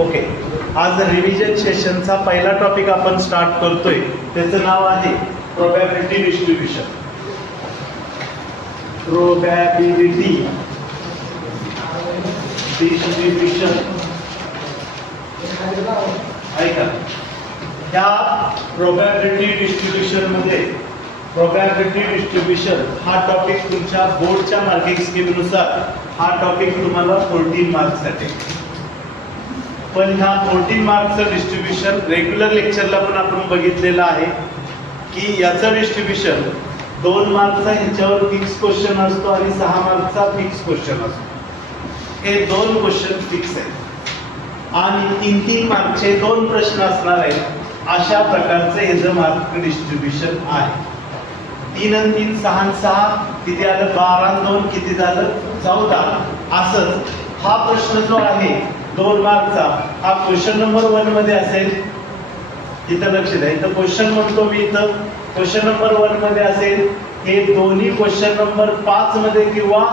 Okay, आज revision सेशनचा पहिला topic आपण स्टार्ट करतोय. त्याचं नाव आहे प्रोबॅबिलिटी डिस्ट्रीब्युशन. Probability distribution. ऐका, ह्या प्रोबॅबिलिटी डिस्ट्रीब्युशन मध्ये प्रोबॅबिलिटी डिस्ट्रीब्युशन हा टॉपिक तुमच्या बोर्डच्या मार्किंग स्कीमनुसार हा टॉपिक तुम्हाला 14 मार्क्ससाठी. पण ह्या 14 मार्क्सचं डिस्ट्रीब्युशन रेग्युलर लेक्चरला पण आपण बघितलेलं आहे की याचं डिस्ट्रीब्युशन 2 मार्कचा ह्याच्यावर फिक्स क्वेश्चन असतो आणि 6 मार्कचा फिक्स क्वेश्चन असतो. हे 2 क्वेश्चन फिक्स आहेत आणि 3-3 मार्कचे 2 प्रश्न असणार आहेत. अशा प्रकारचं ह्याचं मार्क डिस्ट्रीब्युशन आहे. 3 आणि 3 6 आणि 6 किती आलं, 12 आणि 2 किती झालं, 14. असंच हा प्रश्न जो आहे 2 मार्कचा हा क्वेश्चन नंबर 1 मध्ये असेल. इथं लक्ष द्या, इथं क्वेश्चन म्हणतो मी, इथं क्वेश्चन नंबर 1 मध्ये असेल. हे दोन्ही क्वेश्चन नंबर 5 मध्ये किंवा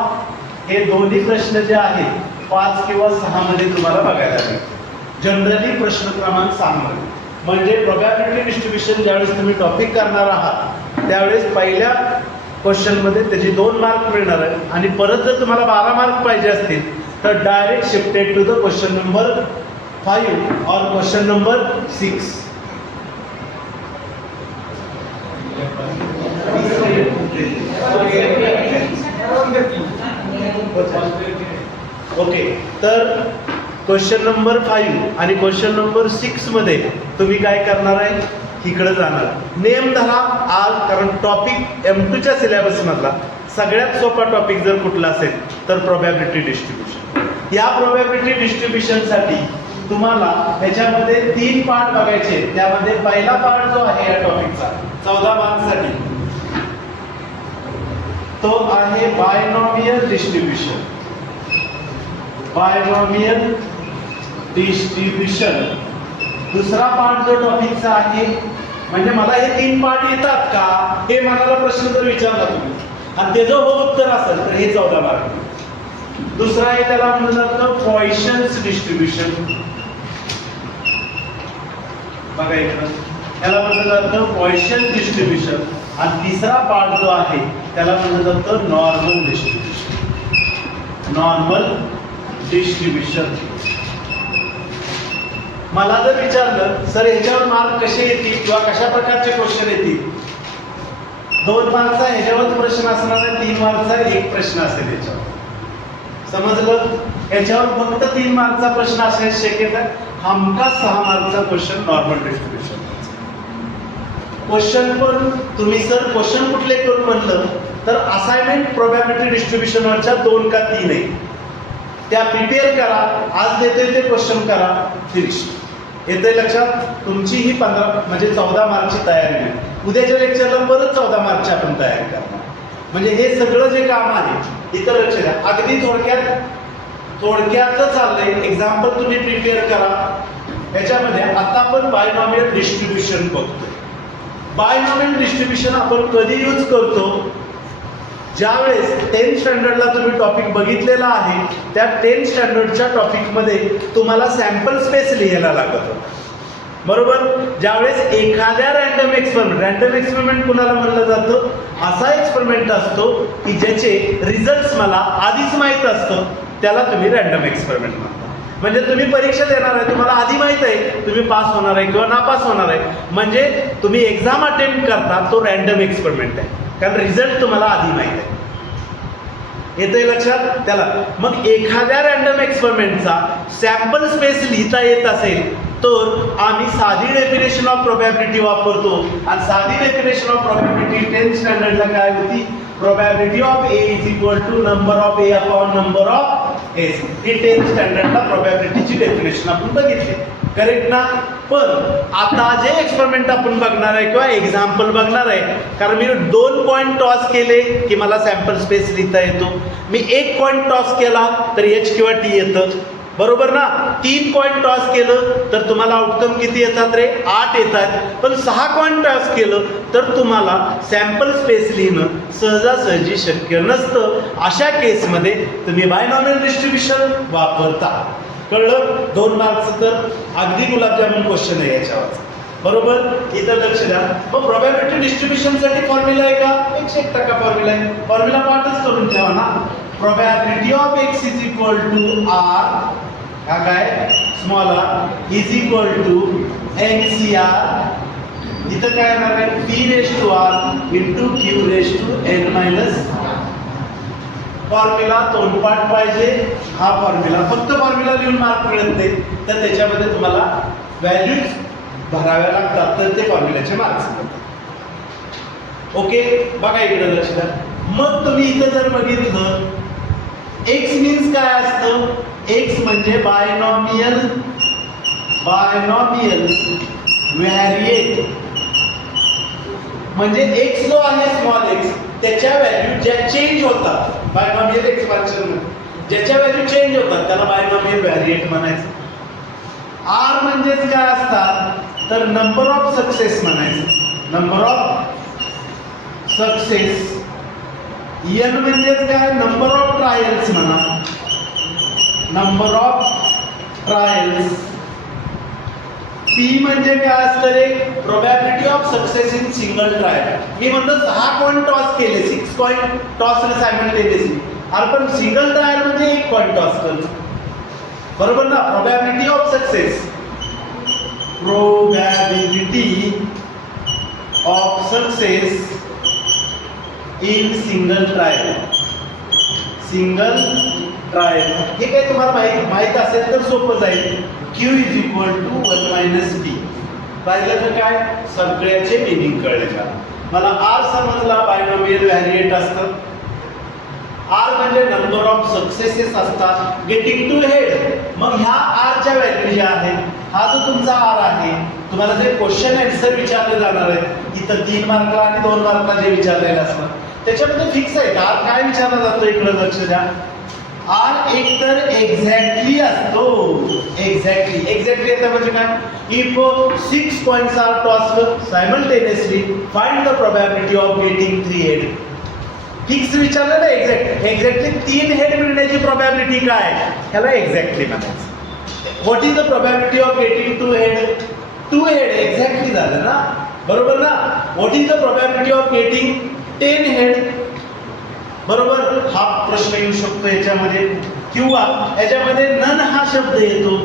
हे दोन्ही प्रश्न जे आहेत 5 किंवा 6 मध्ये तुम्हाला बघायला मिळतील. जनरली प्रश्न क्रमांक 6 मध्ये. म्हणजे प्रोबॅबिलिटी डिस्ट्रीब्युशन ज्यावेळेस तुम्ही टॉपिक करणार आहात त्यावेळेस पहिल्या क्वेश्चन मध्ये त्याचे 2 मार्क मिळणार आहे आणि परत जर तुम्हाला 12 मार्क पाहिजे असतील तर direct shifted to the question number 5 और क्वेश्चन नंबर 6. ओके, तर क्वेश्चन नंबर 5 आणि क्वेश्चन नंबर 6 मध्ये तुम्ही काय करणार आहे, इकडे जाणार. नेम धरा आज, कारण टॉपिक M2 च्या सिलेबस मधला सगळ्यात सोपा टॉपिक जर कुठला असेल तर प्रोबॅबिलिटी डिस्ट्रीब्युशन. या प्रोबॅबिलिटी डिस्ट्रीब्युशन साठी तुम्हाला ह्याच्यामध्ये 3 पार्ट बघायचे. त्यामध्ये पहिला पार्ट जो आहे या टॉपिकचा 14 मार्क्ससाठी तो आहे बायनॉमियल डिस्ट्रीब्युशन. Binomial distribution. दुसरा पार्ट जो टॉपिकचा आहे, म्हणजे मला हे 3 पार्ट येतात का हे मला प्रश्न जर विचारला तुम्ही आणि त्याचं हो उत्तर असेल तर हे 14 मार्क. दुसरा आहे त्याला म्हणलं जातं पॉइसन्स डिस्ट्रीब्युशन. बघा इकडं त्याला म्हणलं जातं पॉइसन डिस्ट्रीब्युशन. आणि तिसरा पार्ट जो आहे त्याला म्हणलं जातं नॉर्मल डिस्ट्रीब्युशन. Normal distribution. मला जर विचारलं सर ह्याच्यावर मार्क कसे येतील किंवा कशा प्रकारचे क्वेश्चन येतील, 2 मार्कचा ह्याच्यावर प्रश्न असणार आहे, 3 मार्कचा एक प्रश्न असेल याच्यावर. समजलं? याच्यावर फक्त 3 मार्कचा प्रश्न असण्याची शक्यता, हमखास 6 मार्कचा क्वेश्चन नॉर्मल डिस्ट्रीब्युशन. क्वेश्चन पण तुम्ही सर क्वेश्चन कुठले करून म्हणलं तर असाइनमेंट प्रोबॅबिलिटी डिस्ट्रीब्युशनवरच्या 2 का 3 आहे त्या प्रिपेअर करा. आज देतोय ते क्वेश्चन करा, फिनिश. येतंय लक्षात? तुमची ही 15 म्हणजे 14 मार्कची तयारी आहे. उद्याच्या लेक्चरला परत 14 मार्कची आपण तयारी करणार. म्हणजे हे सगळं जे काम आहे इथं लक्ष द्या. अगदी थोडक्यात चाललंय. एक्झाम्पल तुम्ही प्रिपेअर करा. याच्यामध्ये आता आपण बायनॉमियल डिस्ट्रीब्युशन बघतोय. बायनॉमियल डिस्ट्रीब्युशन आपण कधी यूज करतो, ज्यावेळेस 10th स्टँडर्डला तुम्ही टॉपिक बघितलेला आहे त्या 10th स्टँडर्डच्या टॉपिकमध्ये तुम्हाला सॅम्पल स्पेस लिहायला लागत होतं, बरोबर. ज्यावेळेस एखाद्या रँडम एक्सपेरिमेंट कुणाला म्हणलं जातं, असा एक्सपेरिमेंट असतो की ज्याचे रिझल्ट्स मला आधीच माहीत असतं त्याला तुम्ही रँडम एक्सपेरिमेंट म्हणता. म्हणजे तुम्ही परीक्षा देणार आहे, तुम्हाला आधी माहित आहे तुम्ही पास होणार आहे किंवा नापास होणार आहे, म्हणजे तुम्ही एक्झाम अटेम्प्ट करता तो रँडम एक्सपेरिमेंट आहे, कारण रिझल्ट तुम्हाला आधी माहित आहे. येतंय लक्षात? त्याला मग एखाद्या रँडम एक्सपेरिमेंटचा सॅम्पल स्पेस लिहिता येत असेल तर आम्ही साधी डेफिनेशन ऑफ प्रोबॅबिलिटी वापरतो. आणि साधी डेफिनेशन ऑफ प्रोबॅबिलिटी 10th स्टँडर्डला काय होती, probability of A is equal to number of A upon number of S. ही 10th स्टँडर्डला प्रोबॅबिलिटीची डेफिनेशन आपण बघितली, करेक्ट ना. पण आता जे एक्सपेरिमेंट आपण बघणार आहे किंवा एक्झाम्पल बघणार आहे, कारण मी 2 पॉईंट टॉस केले की मला सॅम्पल स्पेस लिहिता येतो. मी 1 पॉईंट टॉस केला तर एच किंवा टी येतं, बरोबर ना. 3 पॉईंट टॉस केलं तर तुम्हाला आउटकम किती येतात रे, 8 येतात. पण 6 पॉईंट टॉस केलं तर तुम्हाला सॅम्पल स्पेस लिहिणं सहजासहजी शक्य नसतं. अशा केसमध्ये तुम्ही बायनॉमियल डिस्ट्रीब्युशन वापरता. कळलं? 2 मार्क्सचं तर अगदी गुलाबजामुन क्वेश्चन आहे याच्यावर. बरोबर? इथं लक्ष द्या. मग प्रोबॅबिलिटी डिस्ट्रीब्युशनसाठी फॉर्म्युला आहे का? 101% फॉर्म्युला आहे. फॉर्म्युला पाठच करून ठेवा ना. Probability of x is equal to r, हा काय small r is equal to NCR. इथं काय येणार आहे? p raise to r into q raise to n minus. Formula तोंडपाठ पाहिजे. हा फॉर्म्युला फक्त फॉर्म्युला लिहून मार्क मिळत नाही, तर त्याच्यामध्ये तुम्हाला व्हॅल्यूज भराव्या लागतात, तर ते फॉर्म्युल्याचे मार्क्स मिळतात. ओके, बघा इकडे लक्ष द्या. मग तुम्ही इथं जर बघितलं x मीन्स काय असतं? x म्हणजे बायनॉमियल व्हॅरिएट. म्हणजे x जो आहे स्मॉल x त्याच्या व्हॅल्यू ज्या चेंज होतात बायनॉमियल एक्सपान्शन मध्ये, ज्याच्या व्हॅल्यू चेंज होतात त्याला बायनॉमियल व्हॅरिएट म्हणायचं. r म्हणजेच काय असतात? तर नंबर ऑफ सक्सेस म्हणायचं. Number of success. n म्हणजेच काय? नंबर ऑफ ट्रायल्स म्हणा. Number of trials. p म्हणजे काय असतं रे? Probability of success in single trial. मी म्हणतो 6 कॉइन टॉस केले, 6 कॉइन टॉस सायमल्टेनियसली. अरे पण सिंगल ट्रायल म्हणजे 1 कॉइन टॉस करणं. बरोबर ना? Probability of success. Probability of success in single trial. Single trial हे काय तुम्हाला माहित असेल तर सोपं जाईल. Q is equal to 1 minus T. पाहिलं तर काय? सगळ्याचे मिनिंग कळले का? मला R समजला बायनॉमियल व्हॅरिएट असतं. R म्हणजे नंबर ऑफ सक्सेसेस असतात गेटिंग टू हेड. मग ह्या R च्या व्हॅल्यू ज्या आहेत, हा जो तुमचा R आहे, तुम्हाला जे क्वेश्चन आन्सर विचारले जाणार आहे इथं 3 मार्कला आणि 2 मार्कला जे विचारलेलं असतं त्याच्यामध्ये फिक्स आहे. R काय विचारला जातो इकडे लक्ष द्या. R एकतर एक्झॅक्टली असतो. एक्झॅक्टली येतं म्हणजे काय? If 6 coins are tossed simultaneously find the probability of getting 3 head. Fix विचारलं ना. एक्झॅक्टली 3 हेड मिळण्याची प्रोबॅबिलिटी काय? ह्याला एक्झॅक्टली म्हणायचं. What is the probability of getting 2 head? 2 head exactly झालं ना. बरोबर ना? What is the probability of getting 10 head? बरोबर. हा प्रश्न येऊ शकतो याच्यामध्ये. किंवा याच्यामध्ये नन हा शब्द येतो.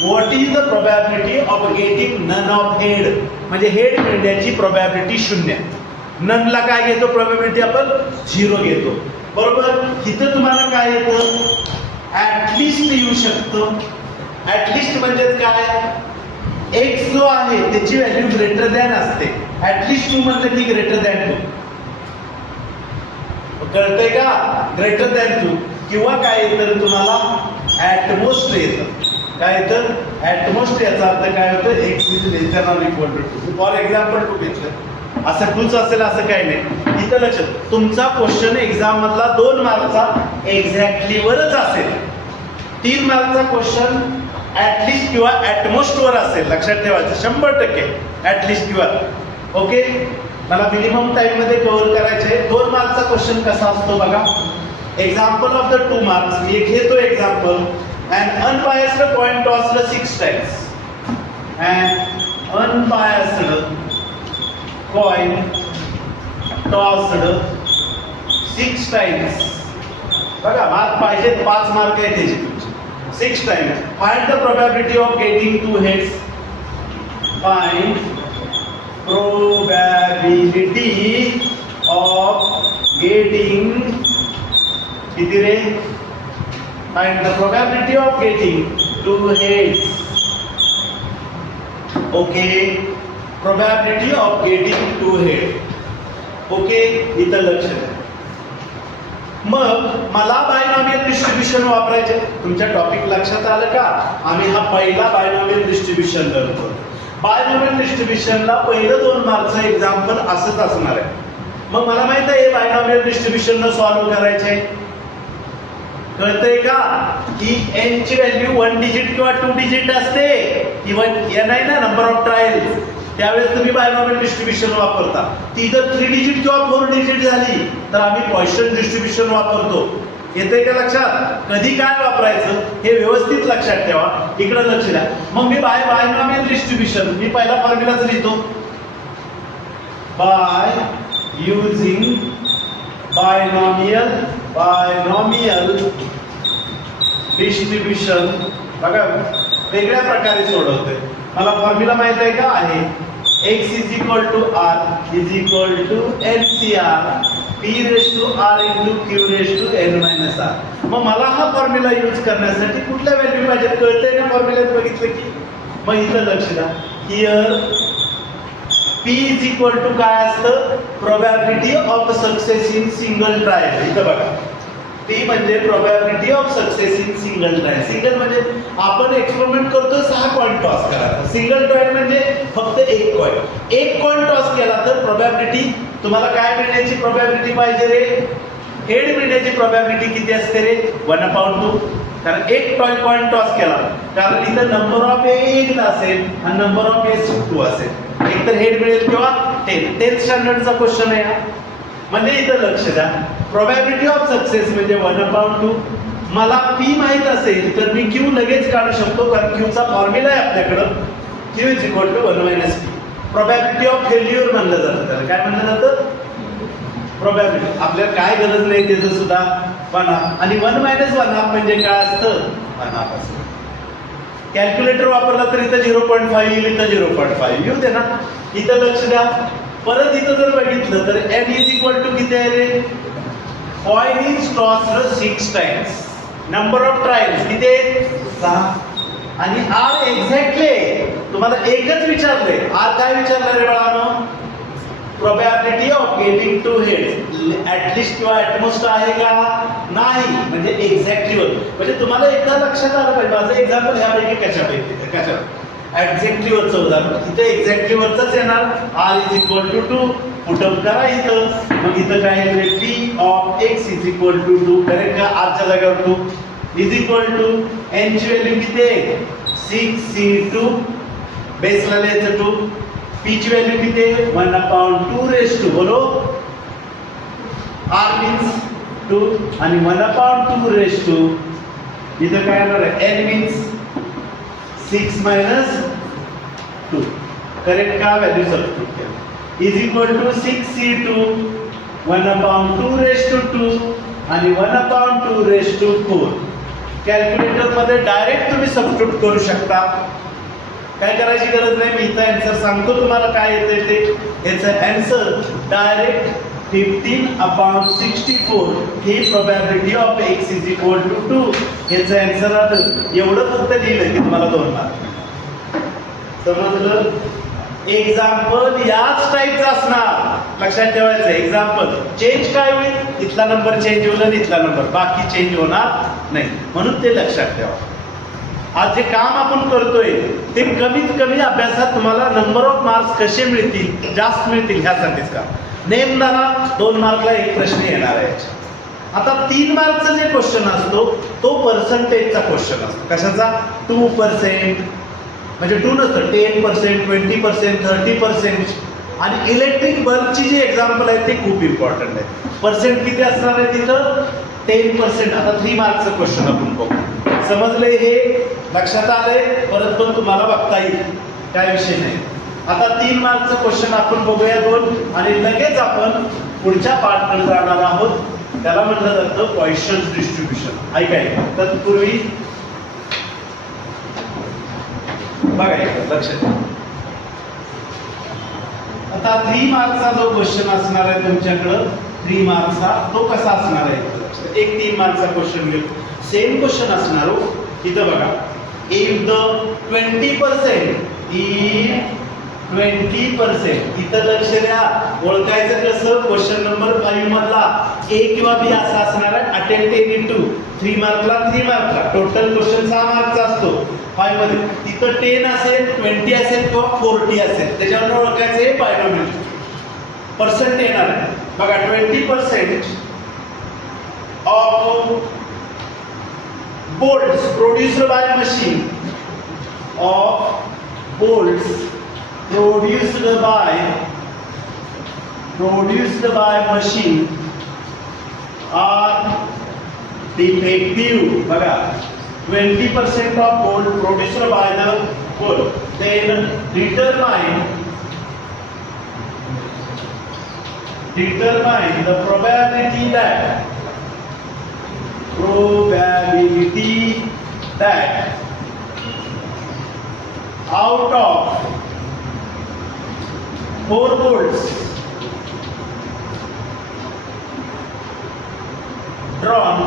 What is the probability of getting none of head? म्हणजे हेड मिळण्याची प्रोबॅबिलिटी 0. ननला काय घेतो प्रोबॅबिलिटी? आपण 0 घेतो. बरोबर. इथं तुम्हाला काय येतं? ऍटलिस्ट येऊ शकतं. ऍटलिस्ट म्हणजे काय? x जो आहे त्याची व्हॅल्यू ग्रेटर दॅन असते. ऍटलिस्ट 2 म्हणलं की ग्रेटर दॅन 2. कळतंय का? Greater than 2. किंवा काय येतं तुम्हाला? ॲटमोस्ट येतं. काय येतं? ॲटमोस्ट. याचा अर्थ काय होतं? x is less than or equal to 2. For example 2 घेतलं. असं 2च असेल असं काही नाही. इथं लक्षात तुमचा क्वेश्चन एक्झाम मधला 2 मार्कचा एक्झॅक्टली वरच असेल. 3 मार्कचा क्वेश्चन ऍटलिस्ट किंवा ॲटमोस्ट वर असेल. लक्षात ठेवायचं 100% ऍटलिस्ट किंवा. ओके. मला मिनिमम टाइम मध्ये कव्हर करायचे. 2 मार्कचा क्वेश्चन कसा असतो बघा. Example of the 2 marks. मी एक घेतो example. And unbiased coin tossed 6 times. And unbiased coin tossed 6 times. बघा मार्क पाहिजे 5 मार्क आहे त्याचे तुमचे. 6 times. Find the probability of getting 2 heads. Find probability of getting किती रे? Find the probability of getting 2 heads. Okay. Probability of getting 2 heads. Okay. इथं लक्ष द्या. मग मला बायनॉमियल डिस्ट्रीब्युशन वापरायचे. तुमच्या टॉपिक लक्षात आलं का? आम्ही हा पहिला बायनॉमियल डिस्ट्रीब्युशन करतो. बायनॉमियल डिस्ट्रीब्युशनला पहिलं 2 मार्कचं एक्झाम्पल असंच असणार आहे. मग मला माहित आहे बायनॉमियल डिस्ट्रीब्युशन सॉल्व्ह करायचे. कळतंय का? की n ची व्हॅल्यू 1 डिजिट किंवा 2 डिजिट असते. किंवा n आहे ना नंबर ऑफ ट्रायल्स. त्यावेळेस तुम्ही बायनॉमियल डिस्ट्रीब्युशन वापरता. ती जर 3 डिजिट किंवा 4 डिजिट झाली तर आम्ही पॉइसन डिस्ट्रीब्युशन वापरतो. येते का लक्षात? कधी काय वापरायचं हे व्यवस्थित लक्षात ठेवा. इकडे लक्ष द्या. मग मी बायनॉमियल डिस्ट्रीब्युशन मी पहिला फॉर्म्युलाच लिहितो. बाय युजिंग बायनॉमियल डिस्ट्रीब्युशन बघा वेगळ्या प्रकारे सोडवतोय. मला फॉर्म्युला माहित आहे का? आहे x is equal to r is equal to NCR p raise to r into q raise to n minus r. मग मला हा फॉर्म्युला यूज करण्यासाठी कुठल्या व्हॅल्यू पाहिजे कळतंय ना फॉर्म्युल्यात बघितलं की. मग इथं लक्ष द्या. Here p is equal to काय असतं? Probability of success in single trial. इथं बघा p म्हणजे probability of success in single trial. Single म्हणजे आपण एक्सपेरिमेंट करतो 6 कॉइन टॉस करायचा. सिंगल ट्रायल म्हणजे फक्त एक कॉइन टॉस केला तर प्रोबॅबिलिटी तुम्हाला काय मिळण्याची प्रोबॅबिलिटी पाहिजे रे? हेड मिळण्याची प्रोबॅबिलिटी किती असते रे? 1/2. कारण एक कॉइन टॉस केला कारण इथं नंबर ऑफ एक असेल आणि नंबर ऑफ एस 2 असेल. एक तर हेड मिळेल किंवा 10th स्टँडर्डचा क्वेश्चन आहे हा. म्हणजे इथं लक्ष द्या. प्रोबॅबिलिटी ऑफ सक्सेस म्हणजे 1/2. मला p माहित असेल तर मी q लगेच काढू शकतो कारण q चा फॉर्म्युला आहे आपल्याकडं. q is equal to 1 - p. Probability of failure म्हणलं जातं. त्याला काय म्हणलं जातं? प्रोबॅबिलिटी. आपल्याला काय गरज नाही त्याचं सुद्धा 1/2 आणि 1 - 1/2 म्हणजे काय असतं? 1/2 असतं. कॅल्क्युलेटर वापरला तर इथं 0.5 येईल, इथं 0.5 येऊ दे ना. इथं लक्ष द्या. परत इथं जर बघितलं तर n इज इक्वल टू किती आहे रे? Coin is tossed 6 times. Number of trials किती आहेत? 6. आणि r एक्झॅक्टली तुम्हाला एकच विचारले. r काय विचारलं रे बाळांनो? Probability of getting two heads at least किंवा ऍटमोस्ट आहे का? नाही. म्हणजे एक्झॅक्टली वर. म्हणजे तुम्हाला एकदा लक्षात आलं पाहिजे माझं एक्झाम्पल ह्यापैकी कशा एक्झॅक्टली वरचं उदाहरण. इथं एक्झॅक्टली वरचंच येणार. r is equal to 2 put up करा इथं. मग इथं काय येईल? p of x is equal to 2. Correct का? r च्या जागेवर 2 इज इक्वल टू n ची व्हॅल्यू किती आहे? 6c2 बेसला लिहायचं 2. p ची व्हॅल्यू किती आहे? 1/2 रेस टू बरोबर. r मीन्स 2 आणि 1/2 रेस टू इथं काय येणार आहे? n means 6 - 2. करेक्ट का? व्हॅल्यू सबस्टिट्यूट केलं. Is equal to 6c2 1/2 raise to 2 आणि 1/2 रेस टू 4. कॅल्क्युलेटर मध्ये डायरेक्ट तुम्ही सबस्टिट्यूट करू शकता. काय करायची गरज नाही. मी इथं आन्सर सांगतो तुम्हाला काय येते ते. याचं आन्सर डायरेक्ट 15/64 ही probability of x is equal to 2. याचं आन्सर आलं. एवढं फक्त लिहिलं की तुम्हाला 2 मार्क. समजलं? एक्झाम्पल याच टाईपचा असणार. लक्षात ठेवायचं. एक्झाम्पल चेंज काय होईल? इथला नंबर चेंज होईल आणि इथला नंबर बाकी चेंज होणार नाही. म्हणून ते लक्षात ठेवा. आज जे काम आपण करतोय ते कमीत कमी अभ्यासात तुम्हाला नंबर ऑफ मार्क्स कसे मिळतील, जास्त मिळतील ह्यासाठीच का. नेमदाना 2 मार्कला एक प्रश्न येणार आहे. आता 3 मार्कचा जे क्वेश्चन असतो तो पर्सेंटेजचा क्वेश्चन असतो. कशाचा? 2% म्हणजे 2 नसतं. 10%, 20%, 30%. आणि इलेक्ट्रिक बल्बची जी एक्झाम्पल आहे ते खूप इम्पॉर्टंट आहे. पर्सेंट किती असणार आहे तिथं? 10%. आता 3 मार्कचं क्वेश्चन आपण बघू. समजले? हे लक्षात आले? परत पण तुम्हाला बघता येईल, काय विषय नाही. आता 3 मार्कचं क्वेश्चन आपण बघूया 2 आणि लगेच आपण पुढच्या पार्टकडे जाणार आहोत. त्याला म्हटलं जातं पॉइसन डिस्ट्रीब्युशन. ऐकाय तत्पूर्वी बघा लक्षात. आता 3 मार्कचा जो क्वेश्चन असणार आहे तुमच्याकडं 3 मार्कचा तो कसा असणार आहे? एक 3 मार्कचा क्वेश्चन घेऊ. सेम क्वेश्चन असणार हो. इथं बघा. इफ द 20% इथं लक्ष द्या. ओळखायचं कसं? क्वेश्चन नंबर 5 मधला ए किंवा बी असा असणार आहे. Attempt any 2 3 मार्कला 3 मार्कला. टोटल क्वेश्चन 6 मार्कचा असतो 5 मध्ये. तिथं 10 असेल, 20 असेल किंवा 40 असेल. त्याच्यावर ओळखायचं हे बायनॉमियल पर्सेंट येणार आहे. बघा 20% of bolts produced by machine of bolts produced by machine are defective बघा 20% of gold produced by the gold, then determine the probability that out of 4 golds drawn,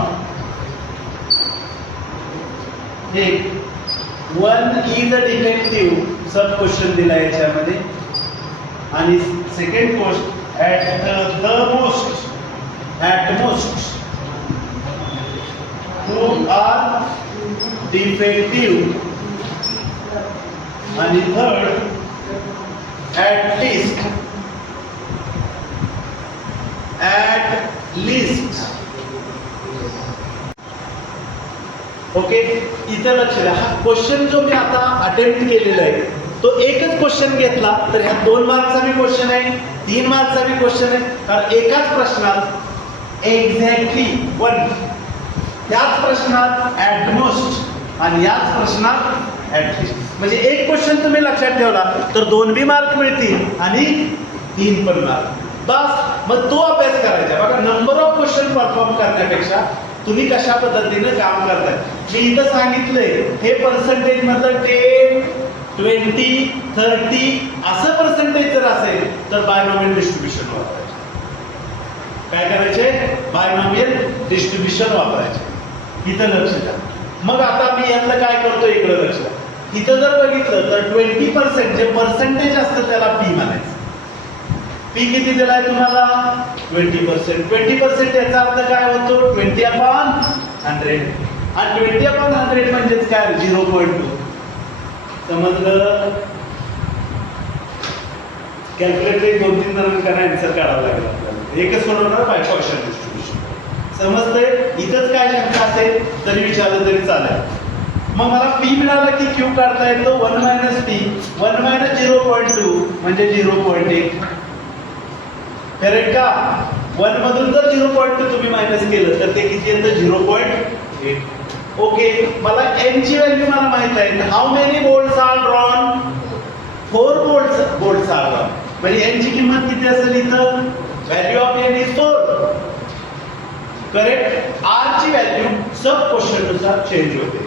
एक 1 is a defective, sub question दिला याच्यामध्ये. आणि second गोष्ट at most 2 are defective, आणि third at least. Okay, इथं लक्ष द्या. हा क्वेश्चन जो मी आता अटेम्प्ट केलेला आहे तो एकच क्वेश्चन घेतला तर ह्या 2 मार्कचा बी क्वेश्चन आहे, 3 मार्कचा बी क्वेश्चन आहे. कारण एकाच प्रश्नात एक्झॅक्टली 1, त्याच प्रश्नात ऍट मोस्ट आणि याच प्रश्नात ऍट लिस्ट. म्हणजे एक क्वेश्चन तुम्ही लक्षात ठेवला तर 2 बी मार्क मिळतील आणि 3 पण मार्क. बस मग तो अभ्यास करायचा. बघा, नंबर ऑफ क्वेश्चन परफॉर्म करण्यापेक्षा तुम्ही कशा पद्धतीने काम करताय. मी इथं सांगितलंय हे पर्सेंटेज मधलं 10, 20, 30 असं पर्सेंटेज जर असेल तर बायनॉमियल डिस्ट्रीब्युशन वापरायचे. काय करायचे? बायनॉमियल डिस्ट्रीब्युशन वापरायचे. इथं लक्ष द्या. मग आता मी यातलं काय करतो इकडं लक्ष द्या. इथं जर बघितलं तर 20% जे पर्सेंटेज असतं त्याला पी म्हणायचं. पी किती दिलाय तुम्हाला? 20%. 20% याचा अर्थ काय होतो? 20/100. आणि 20/100 म्हणजेच काय? 0.2. समजलं? कॅल्क्युलेटर 2-3 जणांना आन्सर काढावं लागेल आपल्याला. एकच सोडवणार बाय क्वेश्चन डिस्ट्रीब्युशन. समजतंय? इथंच काय शंका असेल तरी विचारलं तरी चालेल. मग मला पी मिळाला की क्यू काढता येतो 1 - p. 1 - 0.2 म्हणजे 0.1. करेक्ट का? 1 मधून जर 0.2 तुम्ही मायनस केलं तर ते किती येतं? 0.8. ओके, मला n ची व्हॅल्यू मला माहित आहे. How many bolts are drawn? 4 bolts are drawn. म्हणजे n ची किंमत किती असेल इथं? Value of n is 4. Correct. r ची व्हॅल्यू सब क्वेश्चन नुसार चेंज होते.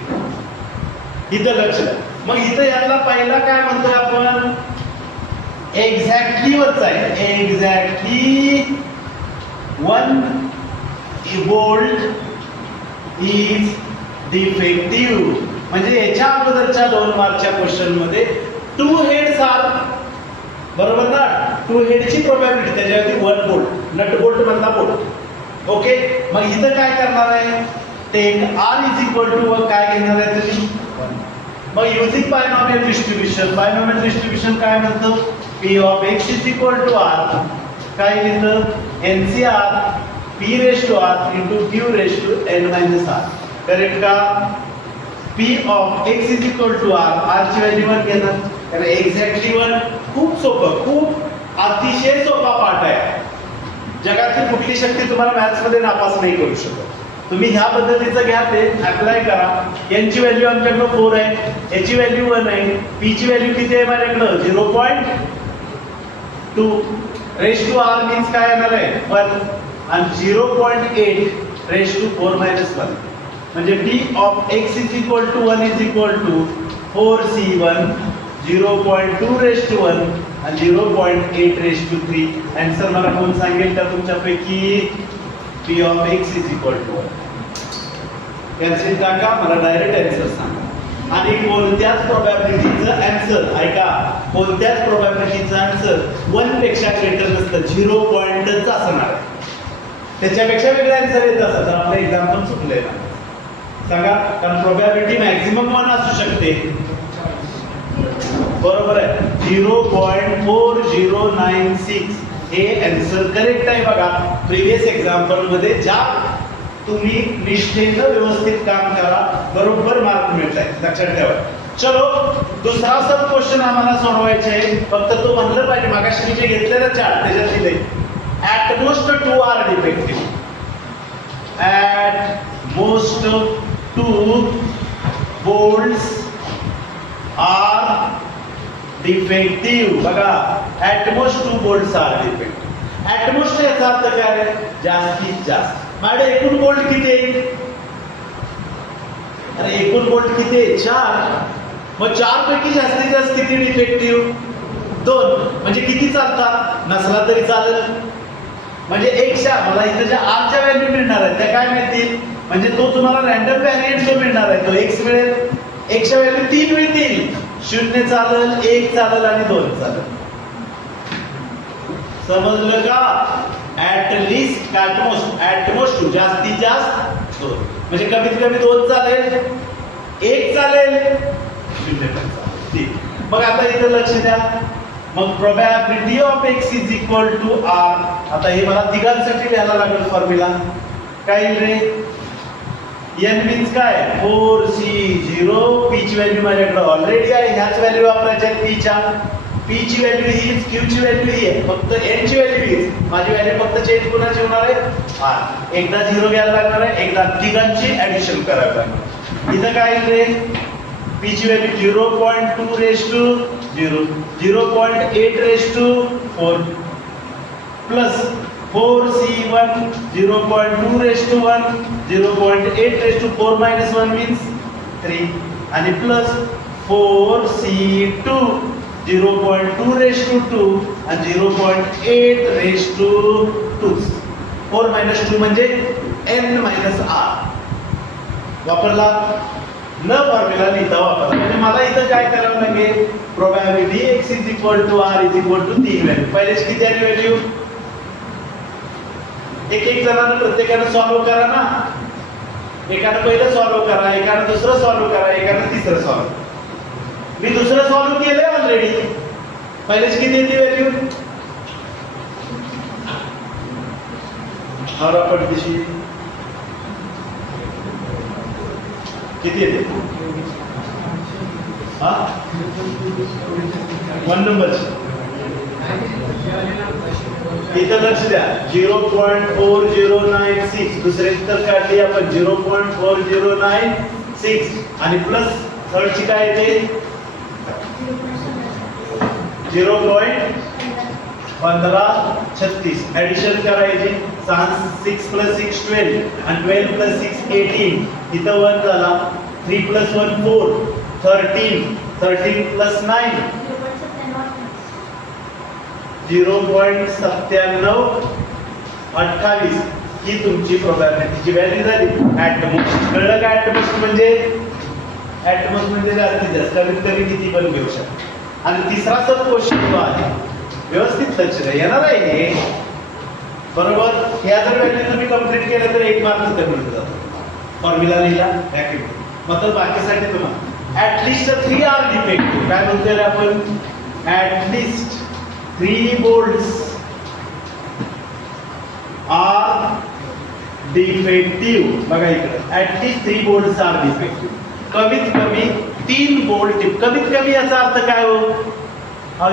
इथं लक्ष द्या. मग इथं यातला पहिला काय म्हणतोय आपण? एक्झॅक्टली वरच आहे. Exactly 1 bolt is defective. म्हणजे याच्या अगोदरच्या 2 मार्कच्या क्वेश्चन मध्ये 2 हेड्स आर, बरोबर ना? 2 हेडची प्रोबॅबिलिटी त्याच्यावरती 1 बोल्ट, नट बोल्ट मधला बोल्ट. ओके, मग इथं काय करणार आहे? Take r is equal to काय घेणार आहे तुम्ही? 1. मग using binomial distribution. Binomial distribution काय म्हणतो? p of x is equal to r. काय लिहितं? NCR p raised to r into q raised to n minus r. Correct का? p of x is equal to r. r ची value 1 घेणार. कारण exactly 1 खूप सोपं, खूप अतिशय सोपा पाठ आहे. जगातली कुठली शक्ती तुम्हाला मॅथ्स मध्ये नापास नाही करू शकत. तुम्ही ह्या पद्धतीचं घ्या, ते अप्लाय करा. n ची व्हॅल्यू आमच्याकडे 4 आहे, याची व्हॅल्यू 1 आहे, p ची व्हॅल्यू किती आहे माझ्याकडे? 0.2. रेश टू r मीन्स काय येणार आहे? 1. आणि 0.8 रेश टू 4 - 1. म्हणजे p of x is equal to 1 is equal to 4c1, 0.2 raise to 1 आणि 0.8 रेश टू 3. आन्सर मला कोण सांगेल का तुमच्यापैकी? p of x is equal to 1. Cancel टाका, मला डायरेक्ट आन्सर सांगा. आणि कोणत्याच प्रोबॅबिलिटीचं आन्सर ऐका, कोणत्याच प्रोबॅबिलिटीचं आन्सर 1 पेक्षा ग्रेटर नसतं, 0 पॉइंटच असणार आहे. त्याच्यापेक्षा वेगळं आन्सर येत असतं तर आपलं एक्झाम्पल चुकलंय ना? सांगा. कारण प्रोबॅबिलिटी मॅक्झिमम 1 असू शकते. बरोबर आहे. 0.4096 हे आन्सर करेक्ट आहे. बघा, प्रिव्हियस एक्झाम्पल मध्ये ज्या तुम्ही निष्ठेनं व्यवस्थित काम करा, बरोबर मार्क मिळत आहेत. लक्षात ठेवा. चलो, दुसरा सब क्वेश्चन आम्हाला सोडवायचे आहे. फक्त तो म्हणलं पाहिजे, मागाशी मी जे घेतलेलं चार्ट त्याच्यात दिले at most 2 are defective. At most two bolts are defective. बघा, at most two bolts are defective. at most याचा अर्थ काय आहे? जास्तीत जास्त. माझे एकूण बोल्ट किती आहेत? अरे एकूण बोल्ट किती आहे? 4. मग 4 पैकी जास्तीत जास्त किती डिफेक्टिव्ह? 2. म्हणजे किती चालतात? नसला तरी चालेल. म्हणजे 1च्या मला इथे ज्या आरच्या व्हॅल्यू मिळणार आहेत त्या काय मिळतील? म्हणजे तो तुम्हाला रँडम व्हॅरिएंट जो मिळणार आहे तो x मिळेल. 1च्या व्हॅल्यू 3 मिळतील. 0 चालेल, 1 चालेल आणि 2 चालेल. समजलं का? ऍट लिस्ट, ऍट मोस्ट जास्तीत जास्त 2. म्हणजे कमीत कमी 2 चालेल, 1 चालेल, 0 पण चालेल. ठीक. मग आता इथे लक्ष द्या. मग probability of x is equal to r. आता हे मला तिघांसाठी लिहायला लागेल फॉर्म्युला. काय येईल रे? n मीन्स काय? 4c0. p ची व्हॅल्यू माझ्याकडे ऑलरेडी आहे. ह्याच व्हॅल्यू वापरायच्या आहेत p च्या. p ची व्हॅल्यू हीच, q ची व्हॅल्यू ही आहे. फक्त n ची व्हॅल्यू हीच. माझी व्हॅल्यू फक्त चेंज कोणाची होणार आहे? r. एकदा 0 घ्यायला लागणार आहे, एकदा तिघांची ऍडिशन करावी लागणार. इथं काय येईल रे? p ची value 0.2 raise to 0, 0.8 raise to 4 plus 4c1 0.2 raise to 1, 0.8 raise to 4 minus 1 means 3 आणि प्लस 4c2 0.2 रेस टू 2 आणि 0.8 रेस टू 2. 4 minus 2 म्हणजे n minus r. वापरला न फॉर्म्युला लिहिता वापरला. म्हणजे मला इथं काय करावं लागेल? Probability x is equal to r is equal to 3 value. पहिलेच किती आली व्हॅल्यू? एक जणांना प्रत्येकानं सॉल्व्ह करा ना. एकानं पहिलं सॉल्व्ह करा, एकानं दुसरं सॉल्व्ह करा, एकानं तिसरं सॉल्व्ह. मी दुसरं सॉल्व्ह केलंय ऑलरेडी. पहिलेच किती येते व्हॅल्यू? हा पडदिशी किती येते? हा 1 नंबरची. इथं लक्ष द्या. 0.4096 दुसरे तर काढली आपण 0.4096 आणि प्लस थर्डची काय येते? 0.1536. ऍडिशन करायची. 6 प्लस 6 12 आणि 12 प्लस 6 18. इथं 1 झाला. 3 प्लस 1 4, 13, 13 प्लस 9 0.9728. ही तुमची प्रोबॅबिलिटीची व्हॅल्यू झाली. ऍटमोस्ट. कळलं का? ऍटमोस्ट म्हणजे जास्तीत जास्त, कमीत कमी किती पण घेऊ शकता. आणि तिसरा सब क्वेश्चन जो आहे व्यवस्थित लक्ष द्या. येणार आहे हे बरोबर. ह्या जर व्हॅल्यू तुम्ही कंप्लीट केलं तर 1 मार्क तिथे मिळून जातो. फॉर्म्युला लिहिला ऍक्टिव्हिटी. मतलब बाकीसाठी तुम्हाला ऍटलिस्ट 3 आर डिफेक्टिव्ह. काय बोलतोय आपण? At least 3 bolts are defective. बघा इकडे ऍटलिस्ट 3 bolts are defective. कमीत कमी 3 बोल्ट. कमीत कमी याचा अर्थ काय हो?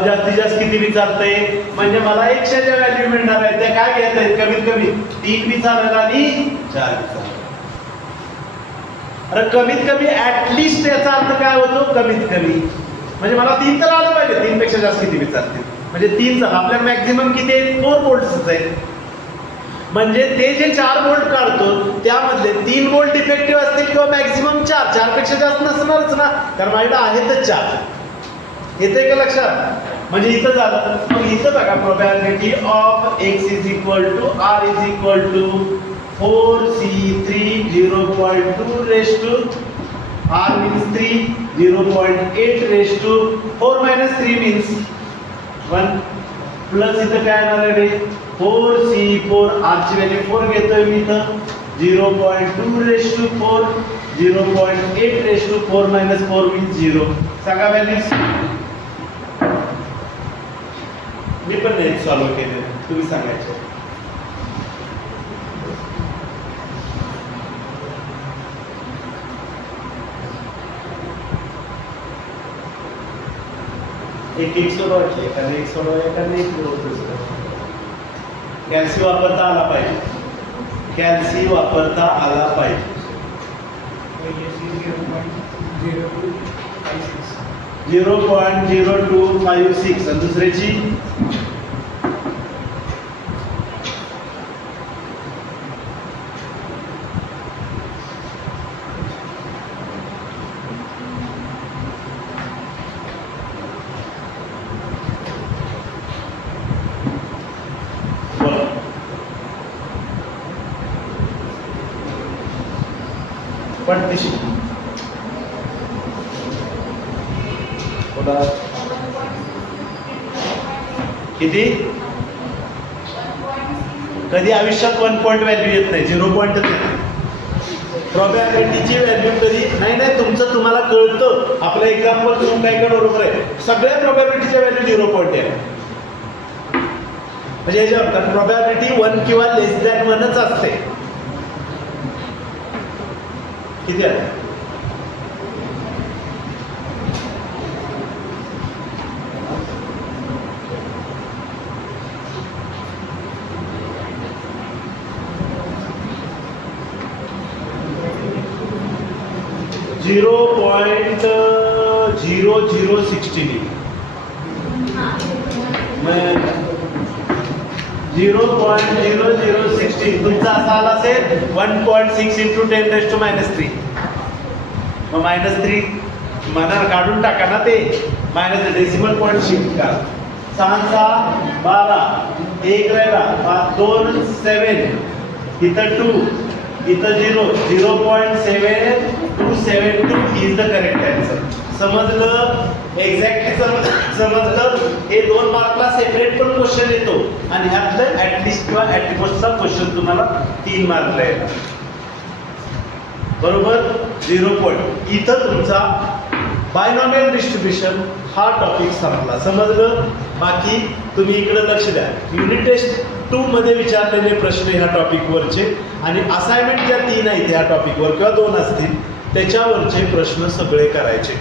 जास्तीत जास्त किती विचारतंय? म्हणजे मला 100 च्या व्हॅल्यू मिळणार आहे त्या काय घेत आहेत? कमीत कमी 3 विचारलं आणि 4 विचारलं. अरे कमीत कमी ऍटलिस्ट याचा अर्थ काय होतो? कमीत कमी म्हणजे मला 3 तर आलं पाहिजे. 3 पेक्षा जास्त किती विचारतील? म्हणजे 3 आपल्या मॅक्झिमम किती आहेत? 4 बोल्ट्स आहेत. म्हणजे ते जे 4 बोल्ट काढतो त्यामधले 3 बोल्ट डिफेक्टिव्ह असतील किंवा मॅक्झिमम 4 पेक्षा जास्त नसणारच ना, कारण माझ्याकडे आहेतच 4. येते का लक्षात? म्हणजे इथं झालं. मग इथं बघा probability of x is equal to r is equal to 4c3 0.2 raise to r means 3, 0.8 raise to 4 minus 3 means 1 plus इथं काय येणार आहे रे? 4c4. r ची व्हॅल्यू 4 घेतोय मी इथं. 0.2 raise to 4, 0.8 raise to 4 minus 4 means 0. सांगा व्हॅल्यूज. मी पण नाही सॉल्व्ह केले, तुम्ही सांगायचे. एक सोडवायचे, एकाने एक सोडवा, एकाने एक कॅल्सी वापरता आला पाहिजे. कॅल्सी वापरता आला पाहिजे. 0.0256 आणि दुसऱ्याची पण किती कधी आयुष्यात 1 पॉईंट व्हॅल्यू येत नाही, 0 पॉईंटच नाही. प्रोबॅबिलिटीची व्हॅल्यू कधी नाही तुमचं तुम्हाला कळतं. आपलं एक्झाम्पल तुम्ही काय का बरोबर आहे. सगळ्या प्रोबॅबिलिटीच्या व्हॅल्यू 0 पॉईंट आहे. म्हणजे याच्यावर प्रोबॅबिलिटी 1 किंवा लेस दॅन 1च असते. किती आहे 0.0016 0.0016 तुमचा असा आला असेल 1.6 इंटू 10⁻³ मग -3 मनार काढून टाका ना ते मायनस डेसिमल पॉईंट शिफ्ट करा. 6 6 12 1 राहिला 2 7 इथं 2 इथं 0 0.7272 इज द करेक्ट आन्सर. समजलं एक्झॅक्टली समजलं. हे 2 मार्कला सेपरेट पण क्वेश्चन येतो आणि ह्यातलं ऍटलिस्ट किंवा ऍटमोस्टचा क्वेश्चन तुम्हाला 3 मार्कला येणार. बरोबर 0 पॉईंट. इथं तुमचा बायनॉमियल डिस्ट्रीब्युशन हा टॉपिक संपला. समजलं. बाकी तुम्ही इकडे लक्ष द्या. युनिट टेस्ट 2 मध्ये विचारलेले प्रश्न ह्या टॉपिकवरचे आणि असाइनमेंट ज्या 3 आहेत ह्या टॉपिकवर किंवा 2 असतील त्याच्यावरचे प्रश्न सगळे करायचे.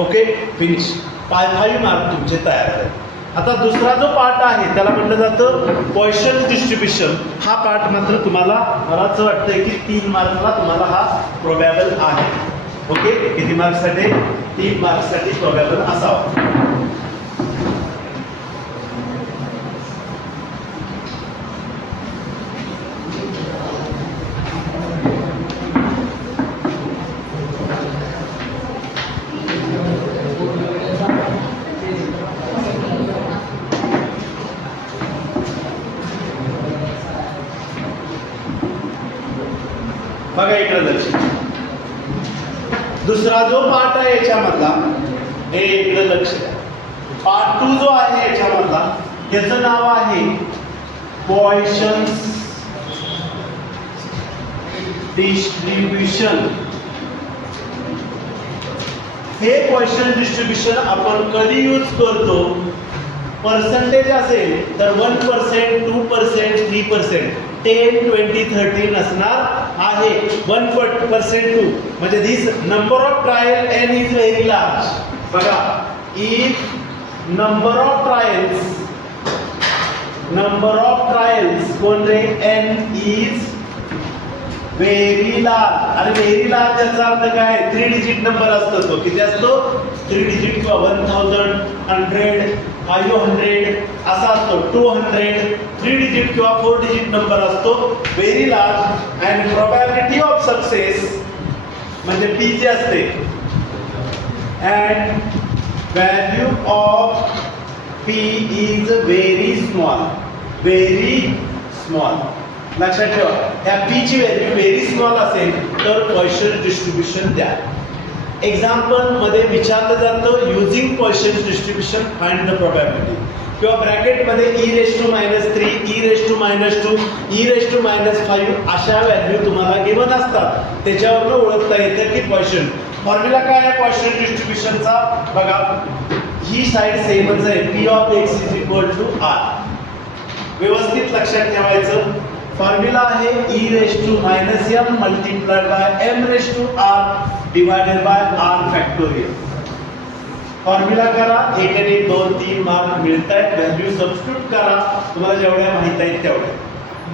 Okay finish. 5 मार्क तुमचे तयार आहेत. आता दुसरा जो पार्ट आहे त्याला म्हटलं जातं पॉइसन डिस्ट्रीब्युशन. हा पार्ट मात्र तुम्हाला मला असं वाटतंय की 3 मार्कला तुम्हाला हा प्रोबॅबल आहे. ओके किती मार्क्ससाठी 3 मार्क्ससाठी प्रोबॅबल असावा. बघा इकडे लक्ष. दुसरा जो पार्ट आहे याच्यामधला हे इकडे लक्ष द्या. पार्ट 2 जो आहे याच्यामधला त्याचं नाव आहे पॉइसन्स डिस्ट्रीब्युशन. हे पॉइसन डिस्ट्रीब्युशन आपण कधी यूज करतो. पर्सेंटेज असेल तर 1%, 2%, 3%, 10, 20, 30 असणार आहे. 1% 2 म्हणजे this number of trial n is very large. बघा इफ नंबर ऑफ ट्रायल्स कोण रे n इज व्हेरी लार्ज. आणि व्हेरी लार्ज याचा अर्थ काय 3 डिजिट नंबर असतो. तो किती असतो 3 डिजिट किंवा 1000 100 500 असा असतो. 200 3 डिजिट किंवा 4 डिजिट नंबर असतो. Very large and probability of success म्हणजे p जी असते and value of p is very small. लक्षात ठेवा ह्या p ची व्हॅल्यू व्हेरी स्मॉल असेल तर पॉइसन डिस्ट्रीब्युशन द्या. एक्झाम्पल मध्ये विचारलं जातं using Poisson distribution find the probability किंवा ब्रॅकेट मध्ये e⁻³ e⁻², e⁻5 अशा व्हॅल्यू तुम्हाला गिवन असतात. त्याच्यावरून ओळखता येतं की पॉइसन. फॉर्म्युला काय आहे पॉइसन डिस्ट्रीब्युशनचा बघा. ही साईड सेमच आहे p of x is equal to r. व्यवस्थित लक्षात ठेवायचं. फॉर्म्युला आहे e⁻m multiplied by m⁻r divided by r factorial. Formula करा. 1 आणि 1 2 3 मार्क मिळतात. व्हॅल्यू सबस्टिट्यूट करा. तुम्हाला जेवढ्या माहित आहेत तेवढ्या